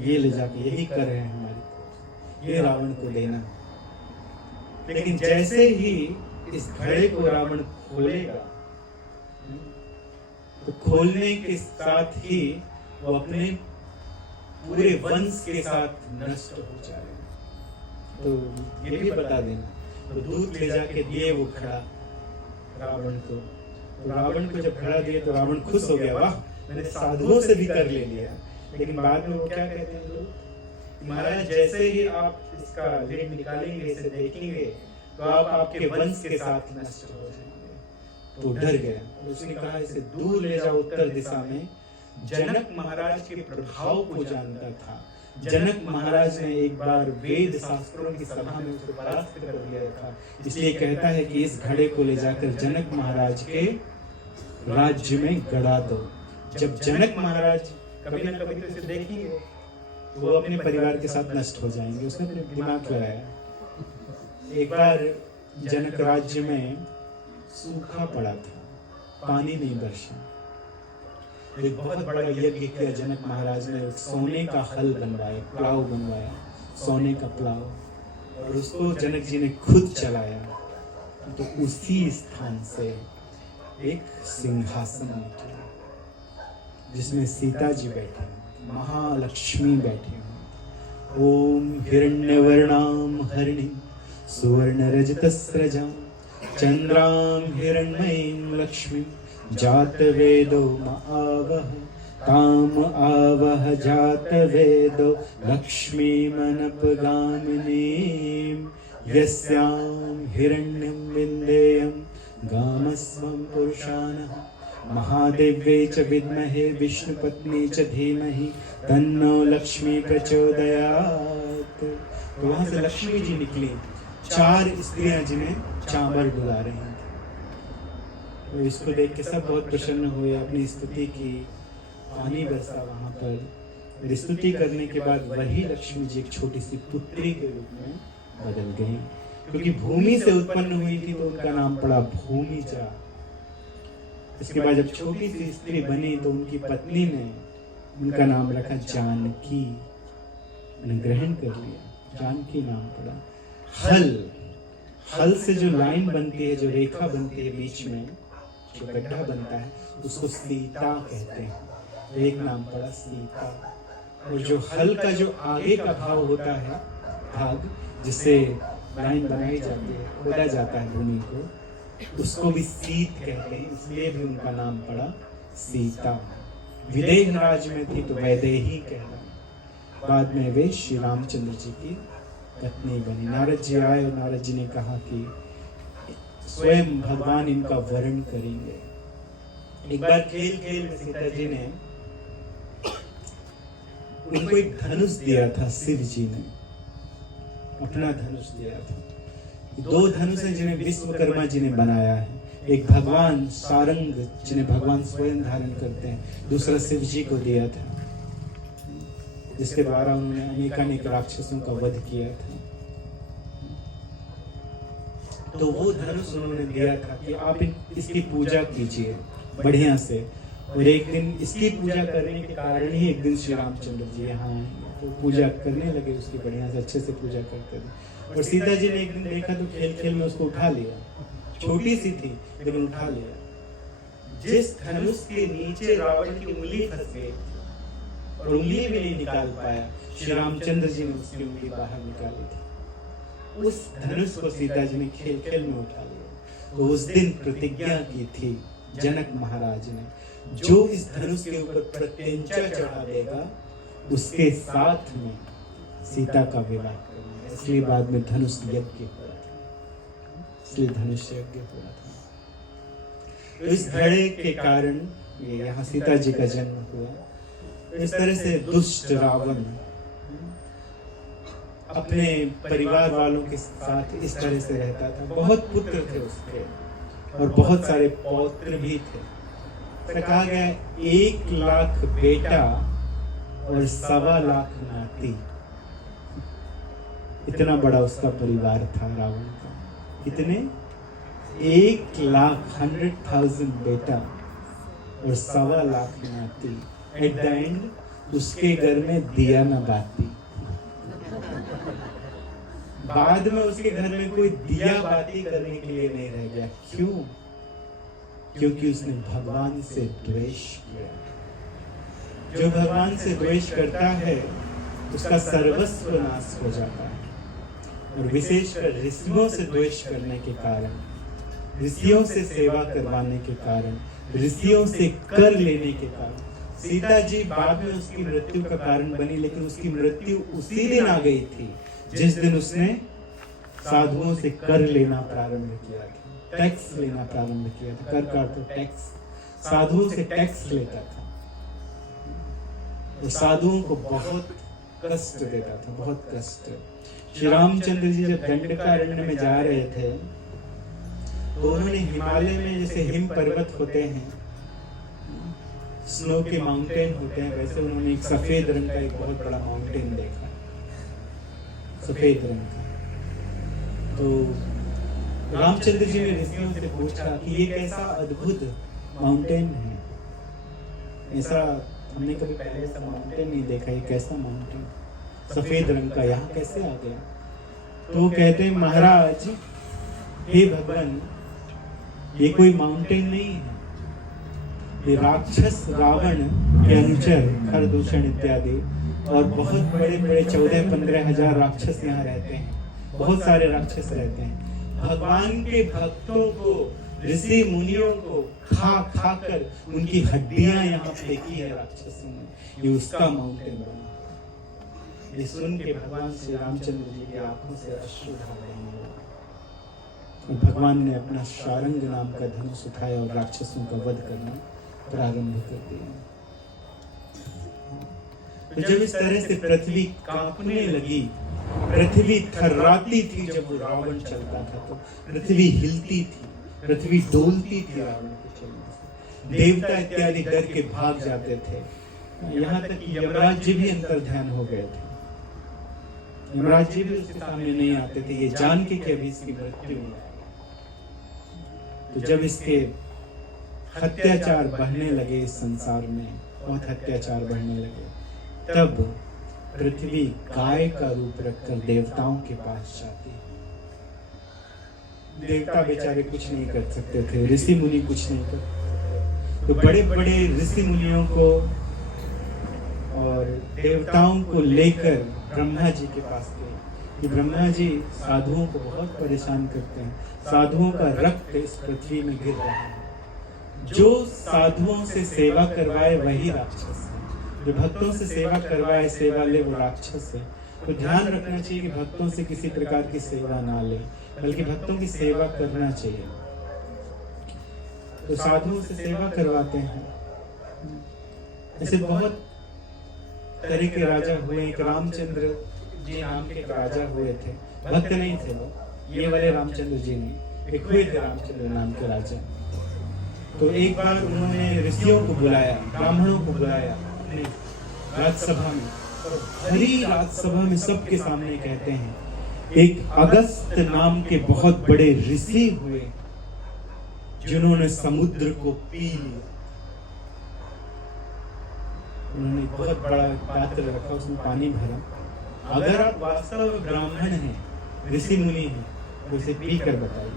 ये ले जाके यही कर रहे हैं हमारी, ये रावण को देना। लेकिन जैसे ही इस घड़े को रावण खोलेगा, तो खोलने के साथ ही वो अपने पूरे वंश के साथ नष्ट हो जाएगा। तो ये भी बता देना। तो दूत ले जाके दिए वो घड़ा रावण को। तो रावण को जब घड़ा दिए तो रावण खुश हो गया, वाह मैंने साधुओं से भी कर ले लिया। लेकिन बाद में वो क्या कहते हैं लोग, महाराज जैसे ही आप इसका लिड निकालेंगे, इसे देखेंगे, तो आप आपके वंश के साथ नष्ट हो जाएंगे। तो डर गया। उसने कहा इसे दूर ले जाओ उत्तर दिशा में। जनक महाराज के प्रभाव को जानता था। जनक महाराज ने एक बार वेद शास्त्रों की सभा में उसे परास्त कर दिया था। इसलिए कहता है कि इस घड़े को ले जाकर जनक महाराज के राज्य में गड़ा दो। जब जनक महाराज कभी ना कभी तो इसे देखेंगे, तो वो अपने परिवार के साथ नष्ट हो जाएंगे। उसने अपने दिमाग लगाया। एक बार जनक राज्य में सूखा पड़ा था, पानी नहीं बरसा। एक बहुत बड़ा यज्ञ किया जनक महाराज ने। सोने का हल बनवाया, प्लाव बनवाया, सोने का प्लाव, और उसको जनक जी ने खुद चलाया। तो उसी स्थान से एक सिंहासन निकला, जिसमें सीता जी बैठे हैं, महालक्ष्मी बैठे हैं। ओम हिरण्यवर्णाम हरिणी सुवर्ण रजतस्रजाम चंद्राम हिरण्मयीं लक्ष्मी जात वेदो आवह काम आवह जात वेदो लक्ष्मी मनपगामिनीं यस्यां हिरण्यं विन्देयं गामस्वं पुरुषानः महादेव्यै च विद्महे विष्णुपत्नी च धीमहि तन्नो लक्ष्मी प्रचोदयात्। तो वहां से लक्ष्मी जी निकली, 4 स्त्रियां जिन्हें चावल डुला रही थी। तो इसको देख के सब बहुत प्रसन्न हुए, अपनी स्तुति की, पानी बरसा वहां पर। स्तुति करने के बाद वही लक्ष्मी जी एक छोटी सी पुत्री के रूप में बदल गई, क्योंकि भूमि से उत्पन्न हुई थी तो उनका नाम पड़ा भूमिजा। इसके बाद जब छोटी सी स्त्री बनी तो उनकी पत्नी ने उनका नाम रखा जानकी, उन्हें ग्रहण कर लिया, जानकी नाम पड़ा। हल से जो लाइन बनती है, जो रेखा बनती है बीच में, जो गड्ढा बनता है, उसको सीता कहते हैं। एक नाम पड़ा सीता। और जो हल का जो आगे का भाव होता है, भाग जिससे लाइन बनाई जाती है, खोदा जाता है भूमि को, उसको भी सीत कहते हैं, इसलिए भी उनका नाम पड़ा सीता। विदेह राज में थी तो वैदेही कहना। बाद में वे श्री रामचंद्र जी की पत्नी बनी। नारद जी आए और नारद जी ने कहा कि स्वयं भगवान इनका वर्ण करेंगे। एक बार खेल खेल में सीता जी ने उनको एक धनुष दिया था, शिव जी ने अपना धनुष दिया था। 2 धनुष हैं जिन्हें विश्वकर्मा जी ने बनाया है। एक भगवान सारंग जिन्हें भगवान स्वयं धारण करते हैं, दूसरा शिव जी को दिया था। जिसके द्वारा उन्होंने अनेकानेक राक्षसों का वध किया था। तो वो धनुष उन्होंने दिया था कि आप इसकी पूजा कीजिए बढ़िया से, और एक दिन इसकी पूजा करने के कारण ही एक दिन श्री रामचंद्र जी यहाँ आए, तो पूजा करने लगे उसकी बढ़िया से, अच्छे से पूजा करते थे। और सीता जी ने एक दिन देखा तो खेल खेल में उसको उठा लिया, छोटी सी थी लेकिन उठा लिया। जिस धनुष के नीचे रावण की उंगली फंस गई और उंगली भी नहीं निकाल पाया, श्री रामचंद्र जी ने उसकी उंगली बाहर निकाली थी। उस धनुष को सीता जी ने खेल खेल में उठा लिया। तो उस दिन प्रतिज्ञा की थी जनक महाराज ने, जो इस धनुष के ऊपर प्रत्यंचा चढ़ा देगा उसके साथ में सीता का विवाह करेंगे। इसलिए बाद में धनुष यज्ञ हुआ था, इसलिए धनुष यज्ञ हुआ था। तो इस धड़े के कारण ये यहाँ सीता जी का जन्म हुआ। इस तरह से दुष्ट रावण अपने परिवार वालों के साथ इस तरह से रहता था। बहुत पुत्र थे उसके और बहुत सारे पौत्र भी थे। तो कहा गया 1 लाख बेटा और 1.25 लाख नाती, इतना बड़ा उसका परिवार था रावण का। कितने? 1,100,000 बेटा और 1.25 लाख नाती। एट द एंड उसके घर में दिया न बाती। बाद में उसके घर में कोई दिया बाती करने के लिए नहीं रह गया। क्यों? क्योंकि उसने भगवान से द्वेष किया। जो भगवान से द्वेष करता है उसका सर्वस्व नाश हो जाता है। और विशेषकर ऋषियों से द्वेष करने के कारण, ऋषियों से सेवा करवाने के कारण, ऋषियों से कर लेने के कारण, सीता जी बाद में उसकी मृत्यु का कारण बनी, लेकिन उसकी मृत्यु उसी दिन आ गई थी जिस दिन उसने साधुओं से कर लेना प्रारंभ किया था, टैक्स लेना प्रारंभ किया था। कर का अर्थ टैक्स, साधुओं से टैक्स लेता था। और साधुओं को बहुत कष्ट देता था, बहुत कष्ट। श्री रामचंद्र जी जब दंडकारण्य में जा रहे थे तो उन्होंने हिमालय में जैसे हिम पर्वत होते हैं, स्नो के माउंटेन होते हैं, वैसे उन्होंने एक सफेद रंग का एक बहुत बड़ा माउंटेन देखा, सफेद रंग का। तो रामचंद्र जी ने ऋषियों से पूछा कि ये कैसा अद्भुत माउंटेन है, ऐसा हमने कभी पहले ऐसा माउंटेन नहीं देखा, ये कैसा माउंटेन सफेद रंग का यहाँ कैसे आ गया? तो वो कहते हैं महाराज, हे भगवान, ये कोई माउंटेन नहीं है, ये राक्षस रावण के अनुचर खरदूषण इत्यादि और बहुत बड़े बड़े 14-15 हजार राक्षस यहाँ रहते हैं, बहुत सारे राक्षस रहते हैं। भगवान के भक्तों को, ऋषि मुनियों को खा खा कर उनकी हड्डियां यहाँ फेंकी है राक्षसों ने, ये उसका माउंटेन बना। ये सुन के भगवान श्री रामचंद्र जी की आंखों से अश्रु ढाल रहे हैं। और भगवान ने अपना शारंग नाम का धनुष उठाया और राक्षसों का वध करना प्रारंभ कर दिया। तो जब इस तरह से पृथ्वी कांपने लगी, पृथ्वी थर्राती थी, जब वो रावण चलता था तो पृथ्वी हिलती थी, पृथ्वी डोलती थी रावण के चलने से। देवता इत्यादि डर के भाग जाते थे, यहाँ तक कि यमराज जी भी अंतर ध्यान हो गए थे। यमराज जी भी उसके सामने नहीं आते थे, ये जान के कि अभी इसकी मृत्यु है। तो जब इसके अत्याचार बढ़ने लगे इस संसार में, बहुत अत्याचार बढ़ने लगे, तब पृथ्वी गाय का रूप रखकर देवताओं के पास जाती। देवता बेचारे कुछ नहीं कर सकते थे, ऋषि मुनि कुछ नहीं कर सकते, तो बड़े बड़े ऋषि मुनियों को और देवताओं को लेकर ब्रह्मा जी के पास गए कि ब्रह्मा जी साधुओं को बहुत परेशान करते हैं, साधुओं का रक्त इस पृथ्वी में गिर रहा है, जो साधुओं से सेवा करवाए वही राक्षस है, जो भक्तों से सेवा करवाए, सेवा ले, वो राक्षस है। तो ध्यान रखना चाहिए कि भक्तों से किसी प्रकार की सेवा ना ले, बल्कि भक्तों की सेवा करना चाहिए। तो साधुओं से सेवा करवाते हैं। ऐसे बहुत तरह के राजा हुए। एक रामचंद्र जी नाम के एक राजा हुए थे, भक्त नहीं थे वो, ये वाले रामचंद्र जी नहीं, एक हुए थे रामचंद्र नाम के राजा। तो एक बार उन्होंने ऋषियों को बुलाया, ब्राह्मणों को बुलाया अपने राजसभा में और भरी राजसभा में सबके सामने कहते हैं, एक अगस्त नाम के बहुत बड़े ऋषि हुए जिन्होंने समुद्र को पी लिया। उन्होंने बहुत बड़ा पात्र रखा, उसमें पानी भरा। अगर आप वास्तव में ब्राह्मण हैं, ऋषि मुनि हैं, तो उसे पी कर बताइए,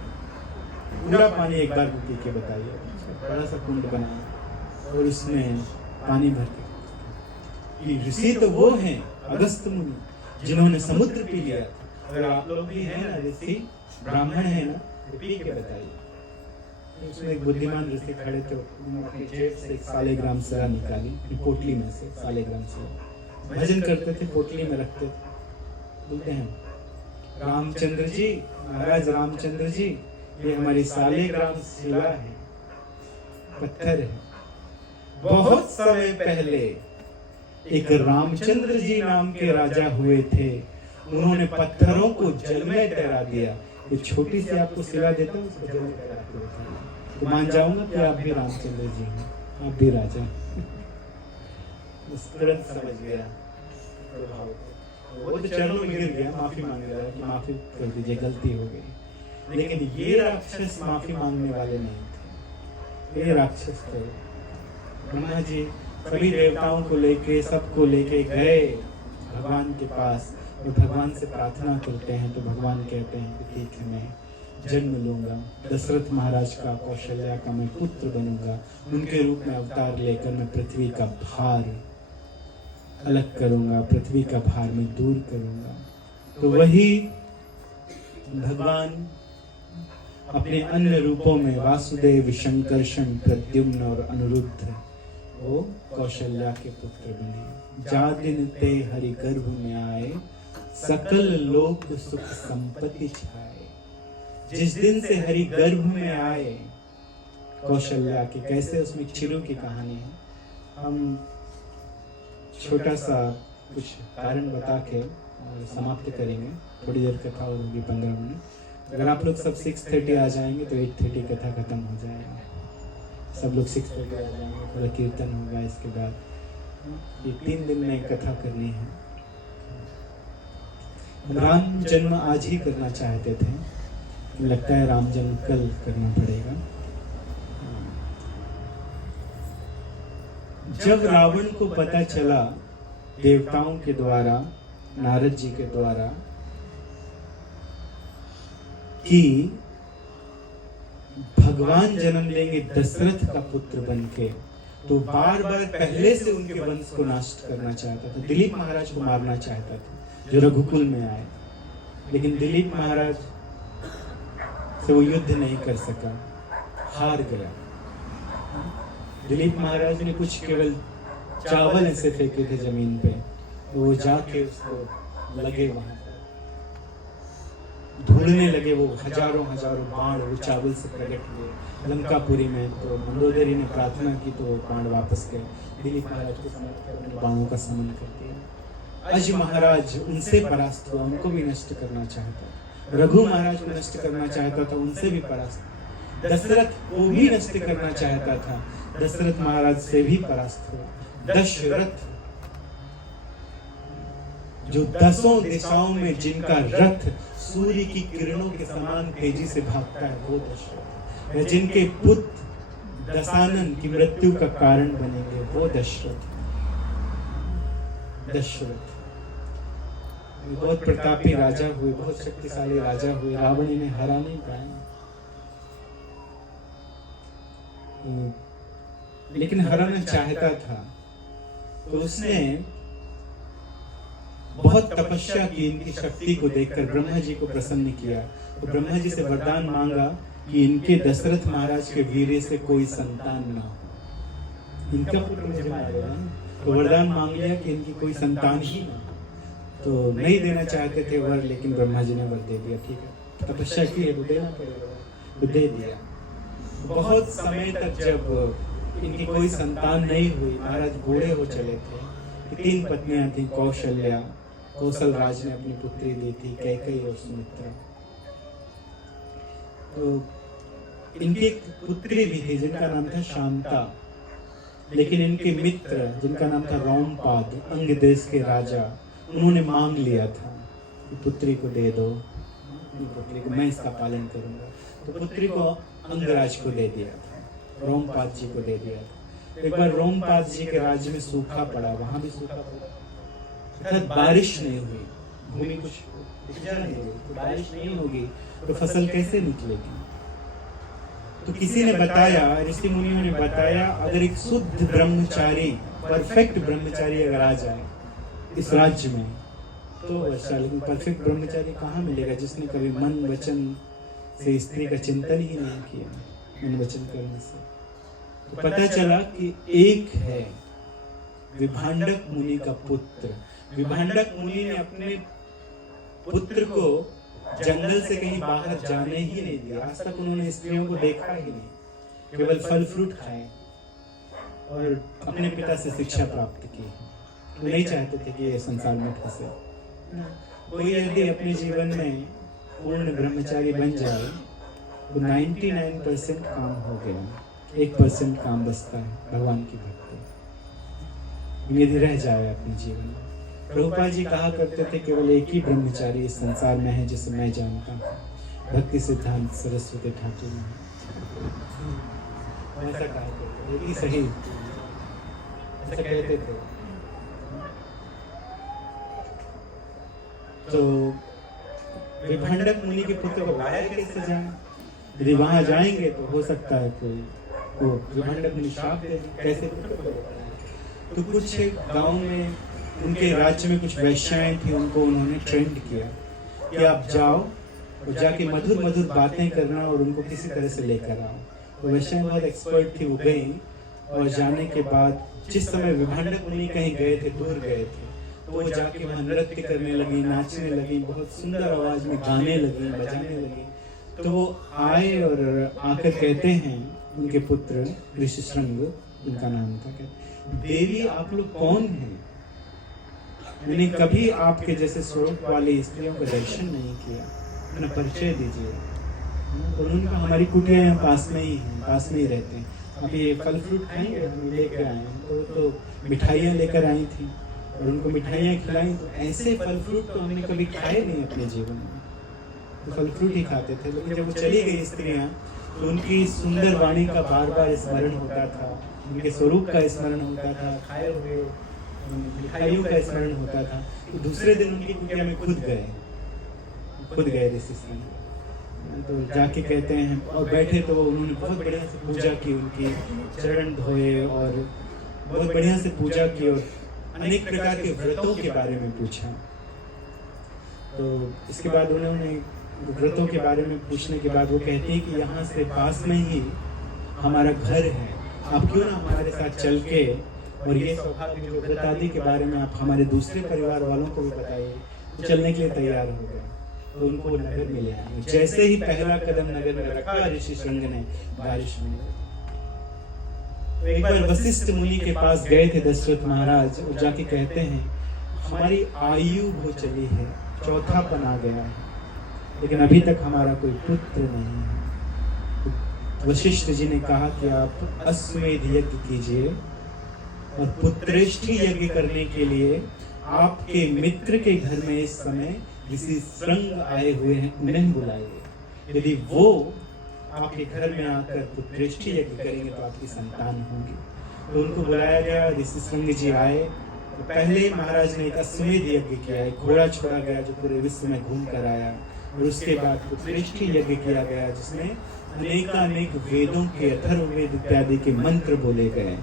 पूरा पानी एक बार पी के बताइए। बड़ा सा कुंड बनाया और उसमें पानी भर के। ऋषि तो वो हैं अगस्त मुनि जिन्होंने समुद्र पी लिया। अगर आप लोग भी हैं ना ऋषि, ब्राह्मण है ना, तो पी के बताइए। उसमें एक बुद्धिमान ऋषि खड़े थे, उन्होंने अपनी जेब से एक सालेग्राम सिरा निकाली, पोटली में से सालेग्राम सिरा। भजन करते थे, पोटली में रखते थे। बोलते हैं, रामचंद्र जी, महाराज रामचंद्र जी, ये हमारी सालेग्राम शिला है, पत्थर है। बहुत समय पहले एक रामचंद्र जी नाम के राजा हुए थे, उन्होंने पत्थरों को जल में तैरा दिया। ये छोटी सी आपको सिला देता हूँ, उसको जल में तैरा दिया तो मान जाऊंगा कि आप भी रामचंद्र जी हैं, आप भी राजा। तुरंत समझ गया, वो तो चरणों में गिर गया, माफी मांग रहा कि माफी कर दीजिए, गलती हो गई। लेकिन ये राक्षस माफी मांगने वाले नहीं थे, ये राक्षस थे। ब्रह्मा जी सभी देवताओं को लेके, सबको लेके गए भगवान के पास और भगवान से प्रार्थना करते हैं। तो भगवान कहते हैं कि ठीक है, मैं जन्म लूंगा, दशरथ महाराज का, कौशल्या का मैं पुत्र बनूंगा। उनके रूप में अवतार लेकर मैं पृथ्वी का भार अलग करूंगा, पृथ्वी का भार मैं दूर करूंगा। तो वही भगवान अपने अन्य रूपों में वासुदेव, शंकरषण, प्रद्युम्न और अनिरुद्ध वो कौशल्या के पुत्र बने। जा दिन ते हरि गर्भ में आए, सकल लोक सुख संपत्ति छाए। जिस दिन से हरि गर्भ में आए कौशल्या के, कैसे उसमें चिरू की कहानी है। हम छोटा सा कुछ कारण बता के और समाप्त करेंगे। थोड़ी देर कथा और होगी, 15 मिनट। अगर आप लोग सब 6:30 आ जाएंगे तो 8:30 कथा खत्म हो जाएगा। सब लोग 6:30 आ जाएंगे, थोड़ा कीर्तन होगा। इसके बाद ये 3 दिन में कथा करनी है। राम जन्म आज ही करना चाहते थे, लगता है राम जन्म कल करना पड़ेगा। जब रावण को पता चला देवताओं के द्वारा, नारद जी के द्वारा, कि भगवान जन्म लेंगे दशरथ का पुत्र बनके, तो बार बार पहले से उनके वंश को नष्ट करना चाहता था। दिलीप महाराज को मारना चाहता था जो रघुकुल में आए, लेकिन दिलीप महाराज से वो युद्ध नहीं कर सका, हार गया। दिलीप महाराज ने कुछ केवल चावल ऐसे फेंके थे जमीन पे, तो वो जाके उसको लगे, वहां ढूंढने लगे। वो हजारों बाण वो चावल से प्रकट हुए लंकापुरी में। तो मंदोदरी ने प्रार्थना की तो बाण वापस गए। दिलीप महाराज को समझकर बाणों का समन कर दिया। अज महाराज उनसे परास्त हुआ, उनको भी नष्ट करना चाहता। रघु महाराज को नष्ट करना चाहता था, उनसे भी परास्त। दशरथ को भी नष्ट करना चाहता था, दशरथ महाराज से भी परास्त हुआ। दशरथ जो 10 दिशाओं में जिनका रथ सूर्य की किरणों के समान तेजी से भागता है, वो दशरथ है। जिनके पुत्र दशानन की मृत्यु का कारण बनेंगे, वो दशरथ। बहुत प्रतापी राजा हुए, बहुत शक्तिशाली राजा हुए, रावण इन्हें हरा नहीं पाया। लेकिन हराना चाहता था, तो उसने बहुत तपस्या की। इनकी शक्ति को देखकर ब्रह्मा जी को प्रसन्न किया। तो ब्रह्मा जी से वरदान मांगा कि इनके दशरथ महाराज के वीर्य से कोई संतान ना हो, इनका पुत्र मुझे मारेगा। तो वरदान मांग लिया कि इनकी कोई संतान ही ना। तो नहीं देना चाहते थे वर, लेकिन ब्रह्मा जी ने वर दे दिया। ठीक है, तपस्या की है तो देना पड़ेगा, तो दे दिया। बहुत समय तक जब इनकी कोई संतान नहीं हुई, महाराज बूढ़े हो चले थे। 3 पत्नियां थी, कौशल्या, कौशल राज ने अपनी पुत्री दी थी, कैकेयी और सुमित्रा। तो इनकी एक पुत्री भी थी जिनका नाम था शांता। लेकिन इनके मित्र जिनका नाम था रोमपाद, अंग देश के राजा, उन्होंने मांग लिया था कि पुत्री को दे दो, पुत्री को, मैं इसका पालन करूंगा। तो पुत्री को अंगराज को दे दिया था, रोमपाद जी को दे दिया था। एक बार रोमपाद जी के राज्य में सूखा पड़ा, वहां भी सूखा पड़ा, अर्थात बारिश नहीं हुई, भूमि कुछ उपजा नहीं हुई, तो बारिश नहीं होगी तो फसल कैसे निकलेगी। तो किसी ने बताया, ऋषि मुनियों ने बताया, अगर एक शुद्ध ब्रह्मचारी, परफेक्ट ब्रह्मचारी अगर आ जाए इस राज्य में तो अच्छा, लेकिन परफेक्ट ब्रह्मचारी कहाँ मिलेगा जिसने कभी मन वचन से स्त्री का चिंतन ही नहीं किया, मन वचन करने से। तो पता चला कि एक है विभांडक मुनि का पुत्र। विभांडक मुनि ने अपने पुत्र को जंगल से कहीं बाहर जाने ही नहीं दिया। आज तक उन्होंने स्त्रियों को देखा ही नहीं, केवल फल फ्रूट खाए और अपने पिता से शिक्षा प्राप्त की। वो नहीं चाहते थे कि ये संसार में फंसे। कोई यदि अपने जीवन में पूर्ण ब्रह्मचारी बन जाए तो 99% काम हो गया, 1% काम बचता है भगवान की भक्ति। यदि रह जाए अपने जीवन में। प्रभुपाद जी कहा करते थे केवल एक ही ब्रह्मचारी इस संसार में है जिसे मैं जानता हूँ, भक्ति सिद्धांत सरस्वती ठाकुर में। ऐसा कहा करते, एक ही सही, ऐसा कहते थे। तो विभांडक मुनि के पुत्र को लाया कैसे जाए? यदि वहां जाएंगे तो हो सकता है कोई विभांडक मुनि श्राप दे, कैसे पुत्र को? तो कुछ गांव में उनके राज्य में कुछ वैश्याएं थी, उनको उन्होंने ट्रेंड किया कि आप जाओ और जाके मधुर मधुर बातें करना और उनको किसी तरह से लेकर आओ। तो वैश्याएं बहुत एक्सपर्ट थी, वो गई और जाने के बाद जिस समय विभांडक मुनि कहीं गए थे, दूर गए थे, तो वो जाके वहाँ नृत्य करने लगी, नाचने लगी, बहुत सुंदर आवाज में गाने लगी, बजाने लगी। तो वो आए और आकर कहते हैं उनके पुत्र ऋषिशृंग, उनका नाम था, कहते देवी आप लोग कौन हैं? मैंने कभी आपके जैसे स्वरूप वाली स्त्रियों का दर्शन नहीं किया, अपना परिचय दीजिए। तो उन्होंने कहा हमारी कुटिया यहाँ पास में ही है, पास में ही रहते हैं, आप ये फल फ्रूट खाएंगे? हम लेकर आए हैं। तो मिठाइयाँ लेकर आई थी और उनको मिठाइयाँ खिलाई। तो ऐसे फल फ्रूट तो हमने कभी खाए नहीं अपने जीवन में, तो फल फ्रूट ही खाते थे। लेकिन जब वो चली गई स्त्रियाँ तो उनकी सुंदर वाणी का बार बार स्मरण होता था, उनके स्वरूप का स्मरण होता था, खाए हुए मिठाइयों का स्मरण होता था। तो दूसरे दिन उनकी कुटिया में खुद गए ऋषि सिंह। तो जाके कहते हैं और बैठे तो उन्होंने बहुत बढ़िया से पूजा की, उनकी चरण धोए और बहुत बढ़िया से पूजा की और अनेक प्रकार के व्रतों के बारे में पूछा। तो इसके बाद उन्होंने व्रतों के बारे में पूछने के बाद वो कहती है कि यहाँ से पास में ही हमारा घर है, आप क्यों ना हमारे साथ चल के और ये सौभाग्य जो व्रत आदि के बारे में आप हमारे दूसरे परिवार वालों को भी बताइए। तो चलने के लिए तैयार हो गए। तो उनको नगर में ले आए। जैसे ही पहला कदम नगर में रखा ऋषिशृंग ने बारिश में, तो एक बार वशिष्ठ मुनि के पास गए थे दशरथ महाराज और जाके कहते हैं हमारी आयु हो चली है, चौथापन आ गया है, लेकिन अभी तक हमारा कोई पुत्र नहीं है। तो वशिष्ठ जी ने कहा कि आप अश्वमेध यज्ञ कीजिए और पुत्रेष्ठी यज्ञ करने के लिए आपके मित्र के घर में इस समय ऋषिशृंग आए हुए हैं, उन्हें बुलाइए। यदि वो आपके घर में आकर पुत्रेष्ठी यज्ञ करेंगे तो आपकी संतान होगी। तो उनको बुलाया गया, ऋषिशृंग जी आए। तो पहले महाराज ने एक अश्वमेध यज्ञ किया, एक घोड़ा छोड़ा गया जो पूरे विश्व में घूम कर आया, और उसके बाद पुत्रेष्ठी यज्ञ किया गया जिसमें अनेकानेक वेदों के अथर्ववेद इत्यादि के मंत्र बोले गए,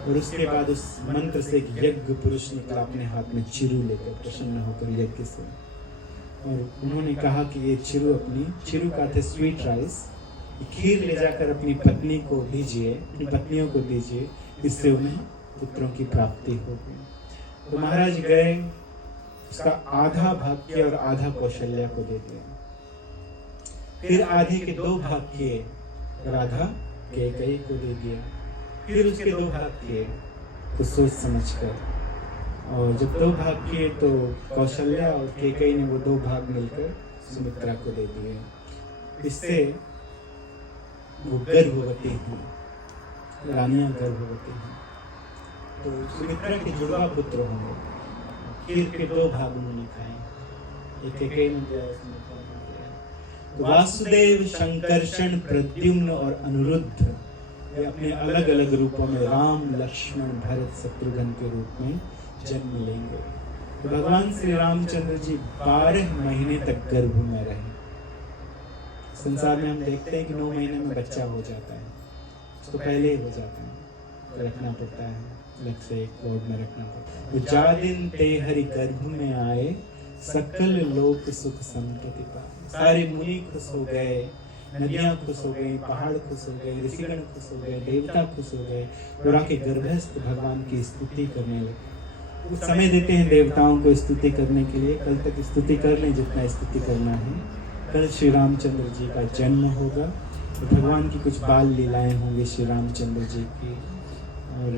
और उसके बाद उस मंत्र से एक यज्ञ पुरुष निकला अपने हाथ में चिरू लेकर, प्रसन्न होकर यज्ञ से, और उन्होंने कहा कि ये चिरू का थे स्वीट राइस, खीर ले जाकर अपनी पत्नी को दीजिए, अपनी पत्नियों को दीजिए, इससे उन्हें पुत्रों की प्राप्ति होगी। तो महाराज गए, उसका आधा भाग किया और आधा कौशल्या को दे दिया। फिर आधे के 2 भाग किए और आधा कैकेयी को दे दिया। फिर उसके 2 भाग किए तो सोच समझकर, और जब 2 भाग किए तो कौशल्या और कैकेयी ने वो 2 भाग मिलकर सुमित्रा को दे दिए। इससे वो गर्भवती हुई, रानियां गर्भवती हुई। तो सुमित्रा के जुड़वा पुत्र होंगे। खीर के 2 भाग उन्होंने खाए, एक एक में दिया, सुमित्रा को दिया। तो वासुदेव, शंकरषण, प्रद्युम्न और अनिरुद्ध ये अपने अलग अलग रूपों में राम, लक्ष्मण, भरत, शत्रुघ्न के रूप में जन्म लेंगे। तो भगवान श्री रामचंद्र जी 12 महीने तक गर्भ में रहे। संसार में हम देखते हैं कि 9 महीने में बच्चा हो जाता है, उसको पहले ही हो जाता है, तो रखना पड़ता है, अलग से एक बोर्ड में रखना पड़ता है। तो जा दिन ते हरि गर्भ में आए, सकल लोक सुख संपत्ति पाए। सारे मुनि खुश हो गए, नदियां खुश हो गई, पहाड़ खुश हो गए, ऋषिगण खुश हो गए, देवता खुश हो गए और आके गर्भस्थ भगवान की स्तुति करने लगे। कुछ समय देते हैं देवताओं को स्तुति करने के लिए, कल तक स्तुति कर लें जितना स्तुति करना है। कल श्री रामचंद्र जी का जन्म होगा, तो भगवान की कुछ बाल लीलाएं होंगी श्री रामचंद्र जी की, और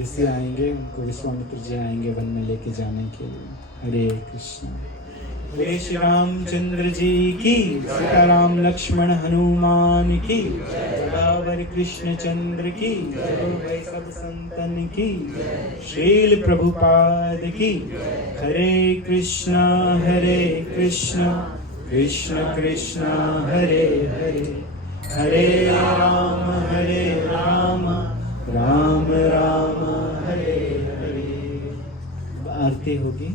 ऋषि आएंगे, उनको विश्वामित्र जी आएंगे वन में लेके जाने के लिए। हरे कृष्ण। बोले श्री रामचंद्र जी की, सीताराम लक्ष्मण हनुमान की, सदावर कृष्ण चंद्र की, सब संतन की, श्रील प्रभुपाद की। हरे कृष्ण कृष्ण कृष्ण हरे हरे, हरे राम राम राम हरे हरे। आरती होगी,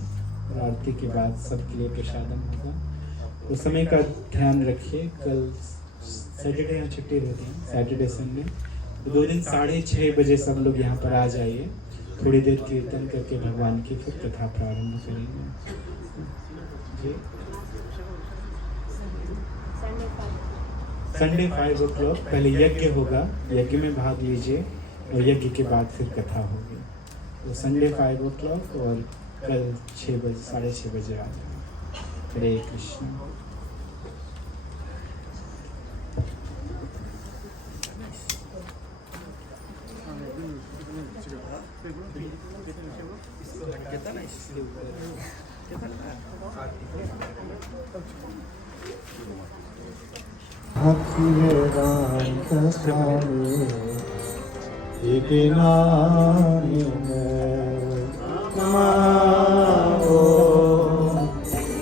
आरती के बाद सबके लिए प्रसादम होगा। उस समय का ध्यान रखिए, कल सैटरडे यहाँ छुट्टी होती है, सैटरडे संडे, तो 2 दिन 6:30 बजे सब लोग यहाँ पर आ जाइए। थोड़ी देर कीर्तन करके भगवान की फिर कथा प्रारंभ करेंगे। संडे 5 o'clock पहले यज्ञ होगा, यज्ञ में भाग लीजिए और यज्ञ के बाद फिर कथा होगी। तो संडे 5 o'clock और कल 6 बजे 6:30 बजे आ जाए। हरे कृष्ण।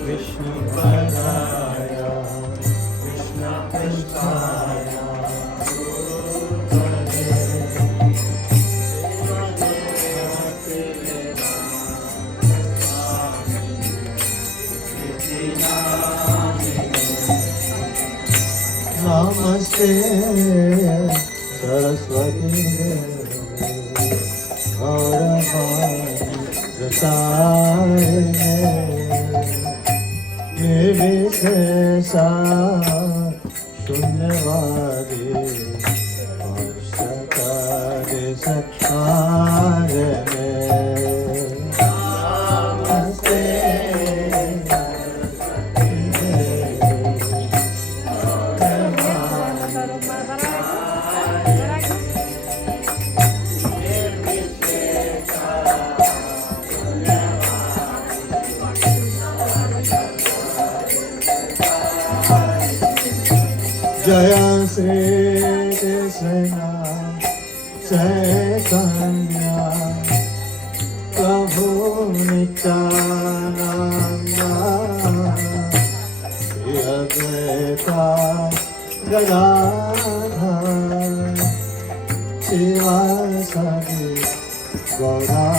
विष्णु पदाया कृष्ण पृष्ठाया नमस्ते सरस्वती निर्विशेषा शून्यवादी औषधि सत्कारणे नमस्ते जय श्री कृष्ण चैतन्य प्रभु नित्यानंद श्री अद्वैता गदाधर शिवासादि गौराभक्तवृंद।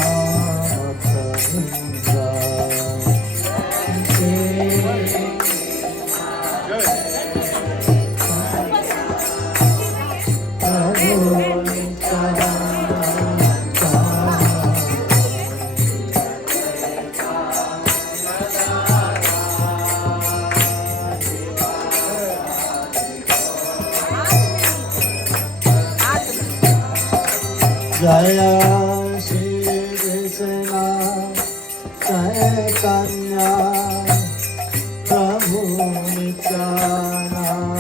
जय श्री कृष्ण चैतन्य प्रभु नित्यानंद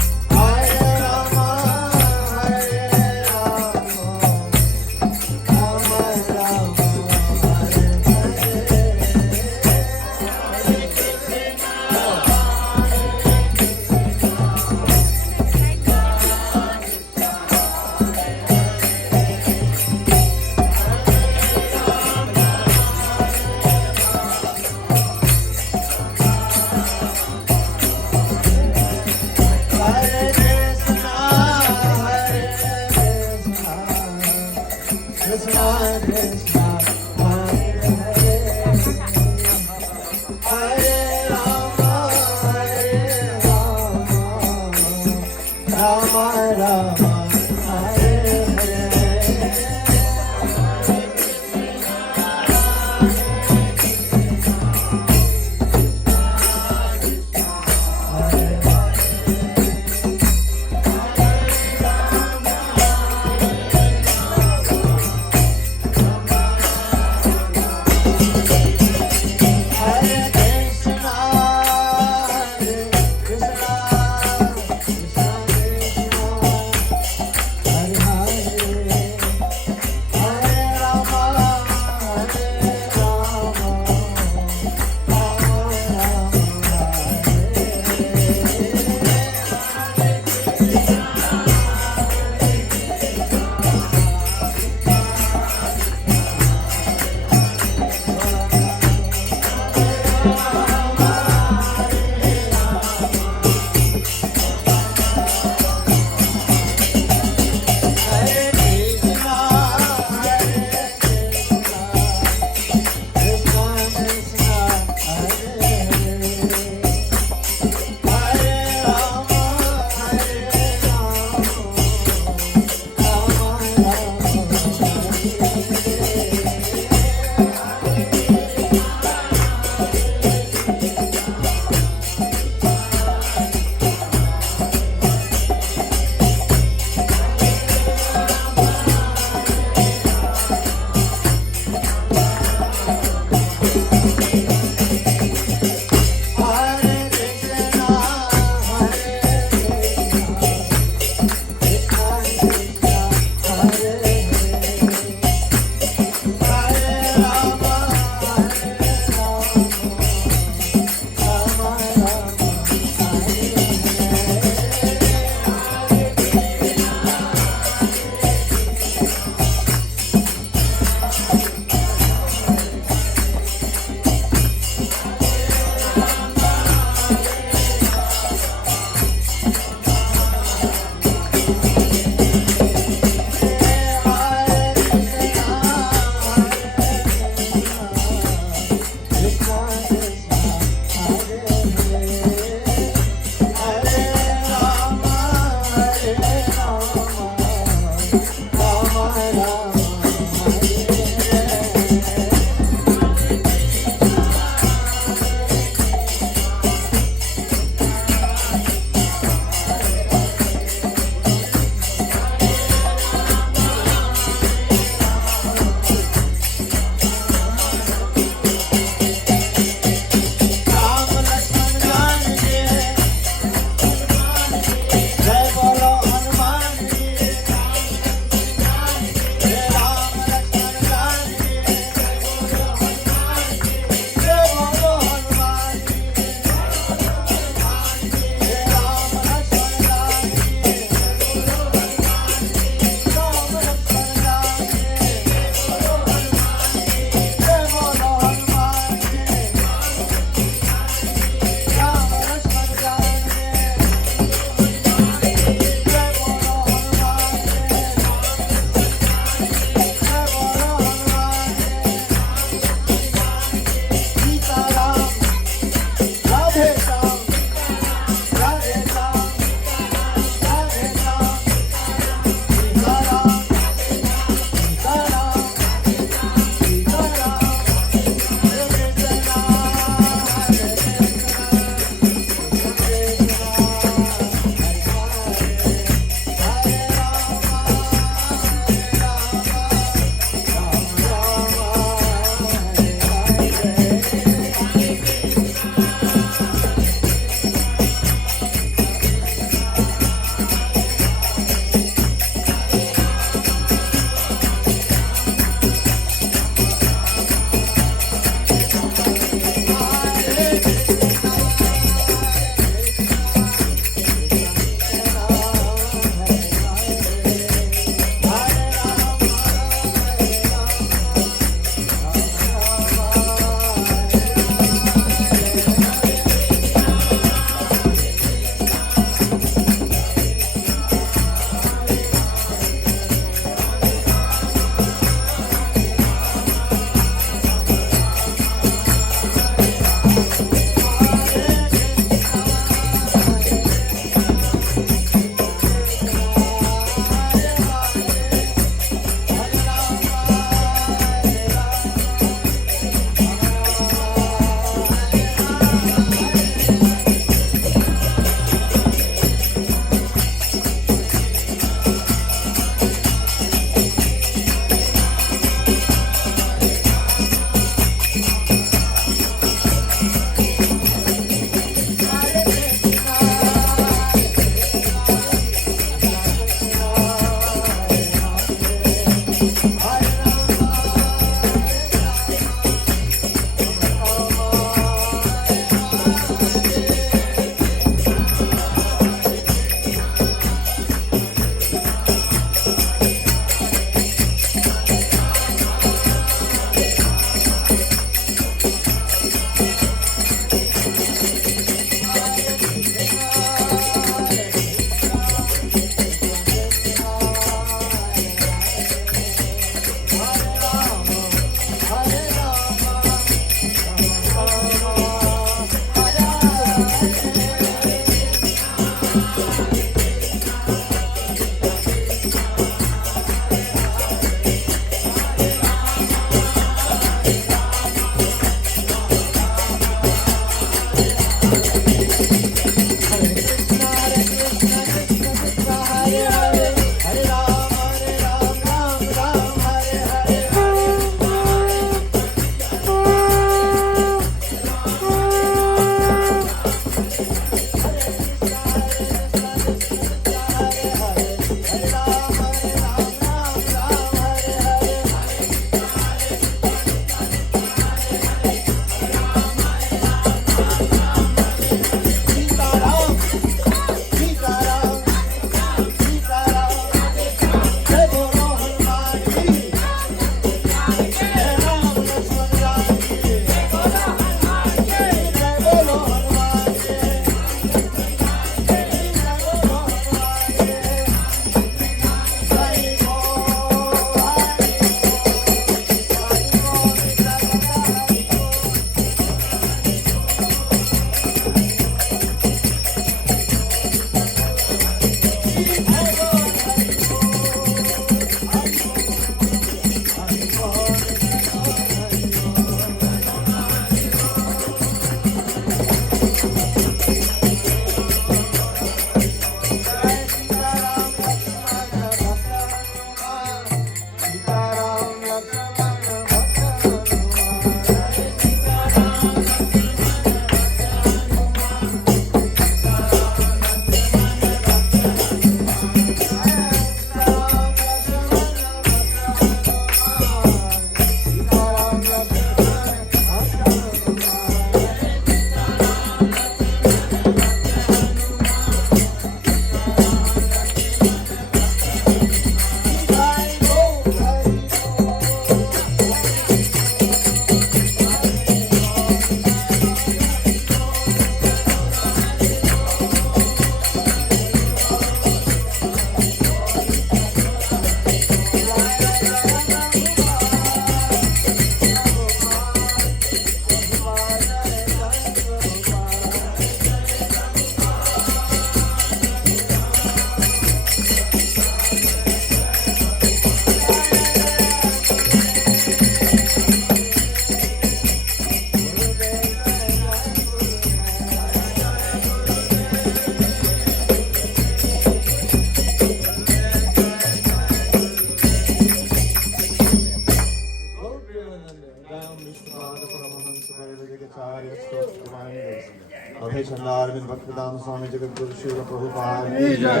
अभय चंदारविंद भक्तिदाम स्वामी जगत गुरु श्रील प्रभुपाद की जय।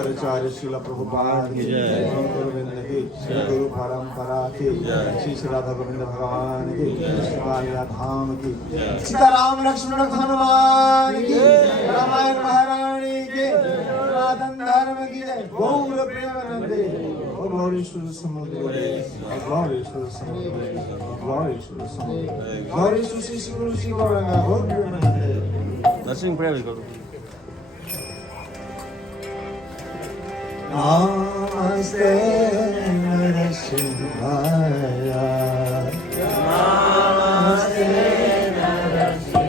आचार्य श्रील प्रभुपाद की जय। गुरुविंद की गुरु परंपरा की श्री श्री राधा गोविंद भगवान की कालिया धाम की सीताराम लक्ष्मण हनुमान की रामायण महारानी की सनातन धर्म की जय। गौर प्रेमानंदे गौरीश्वर समुद्र गौरीश्वर समुद्र गौरीश्वर समुद्र गौरीश्वर श्री गुरु श्री गौरंगा गौर प्रेमानंदे। Sing prayer we go. Namaste Narashivaya. Namaste Narashivaya.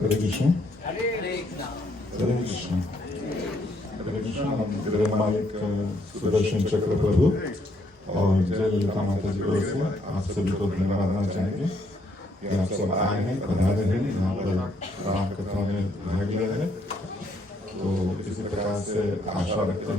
हरे कृष्ण हरे कृष्ण हरे कृष्ण। हम गृह मालिक सुदर्शन चक्र प्रभु और जय ललिता माता जी की ओर से आप सभी को धन्यवाद देना चाहेंगे कि आप सब आए हैं, पधारे हैं, यहाँ पर राम कथा में भाग लिया है। तो इसी प्रकार से आशा रखते हैं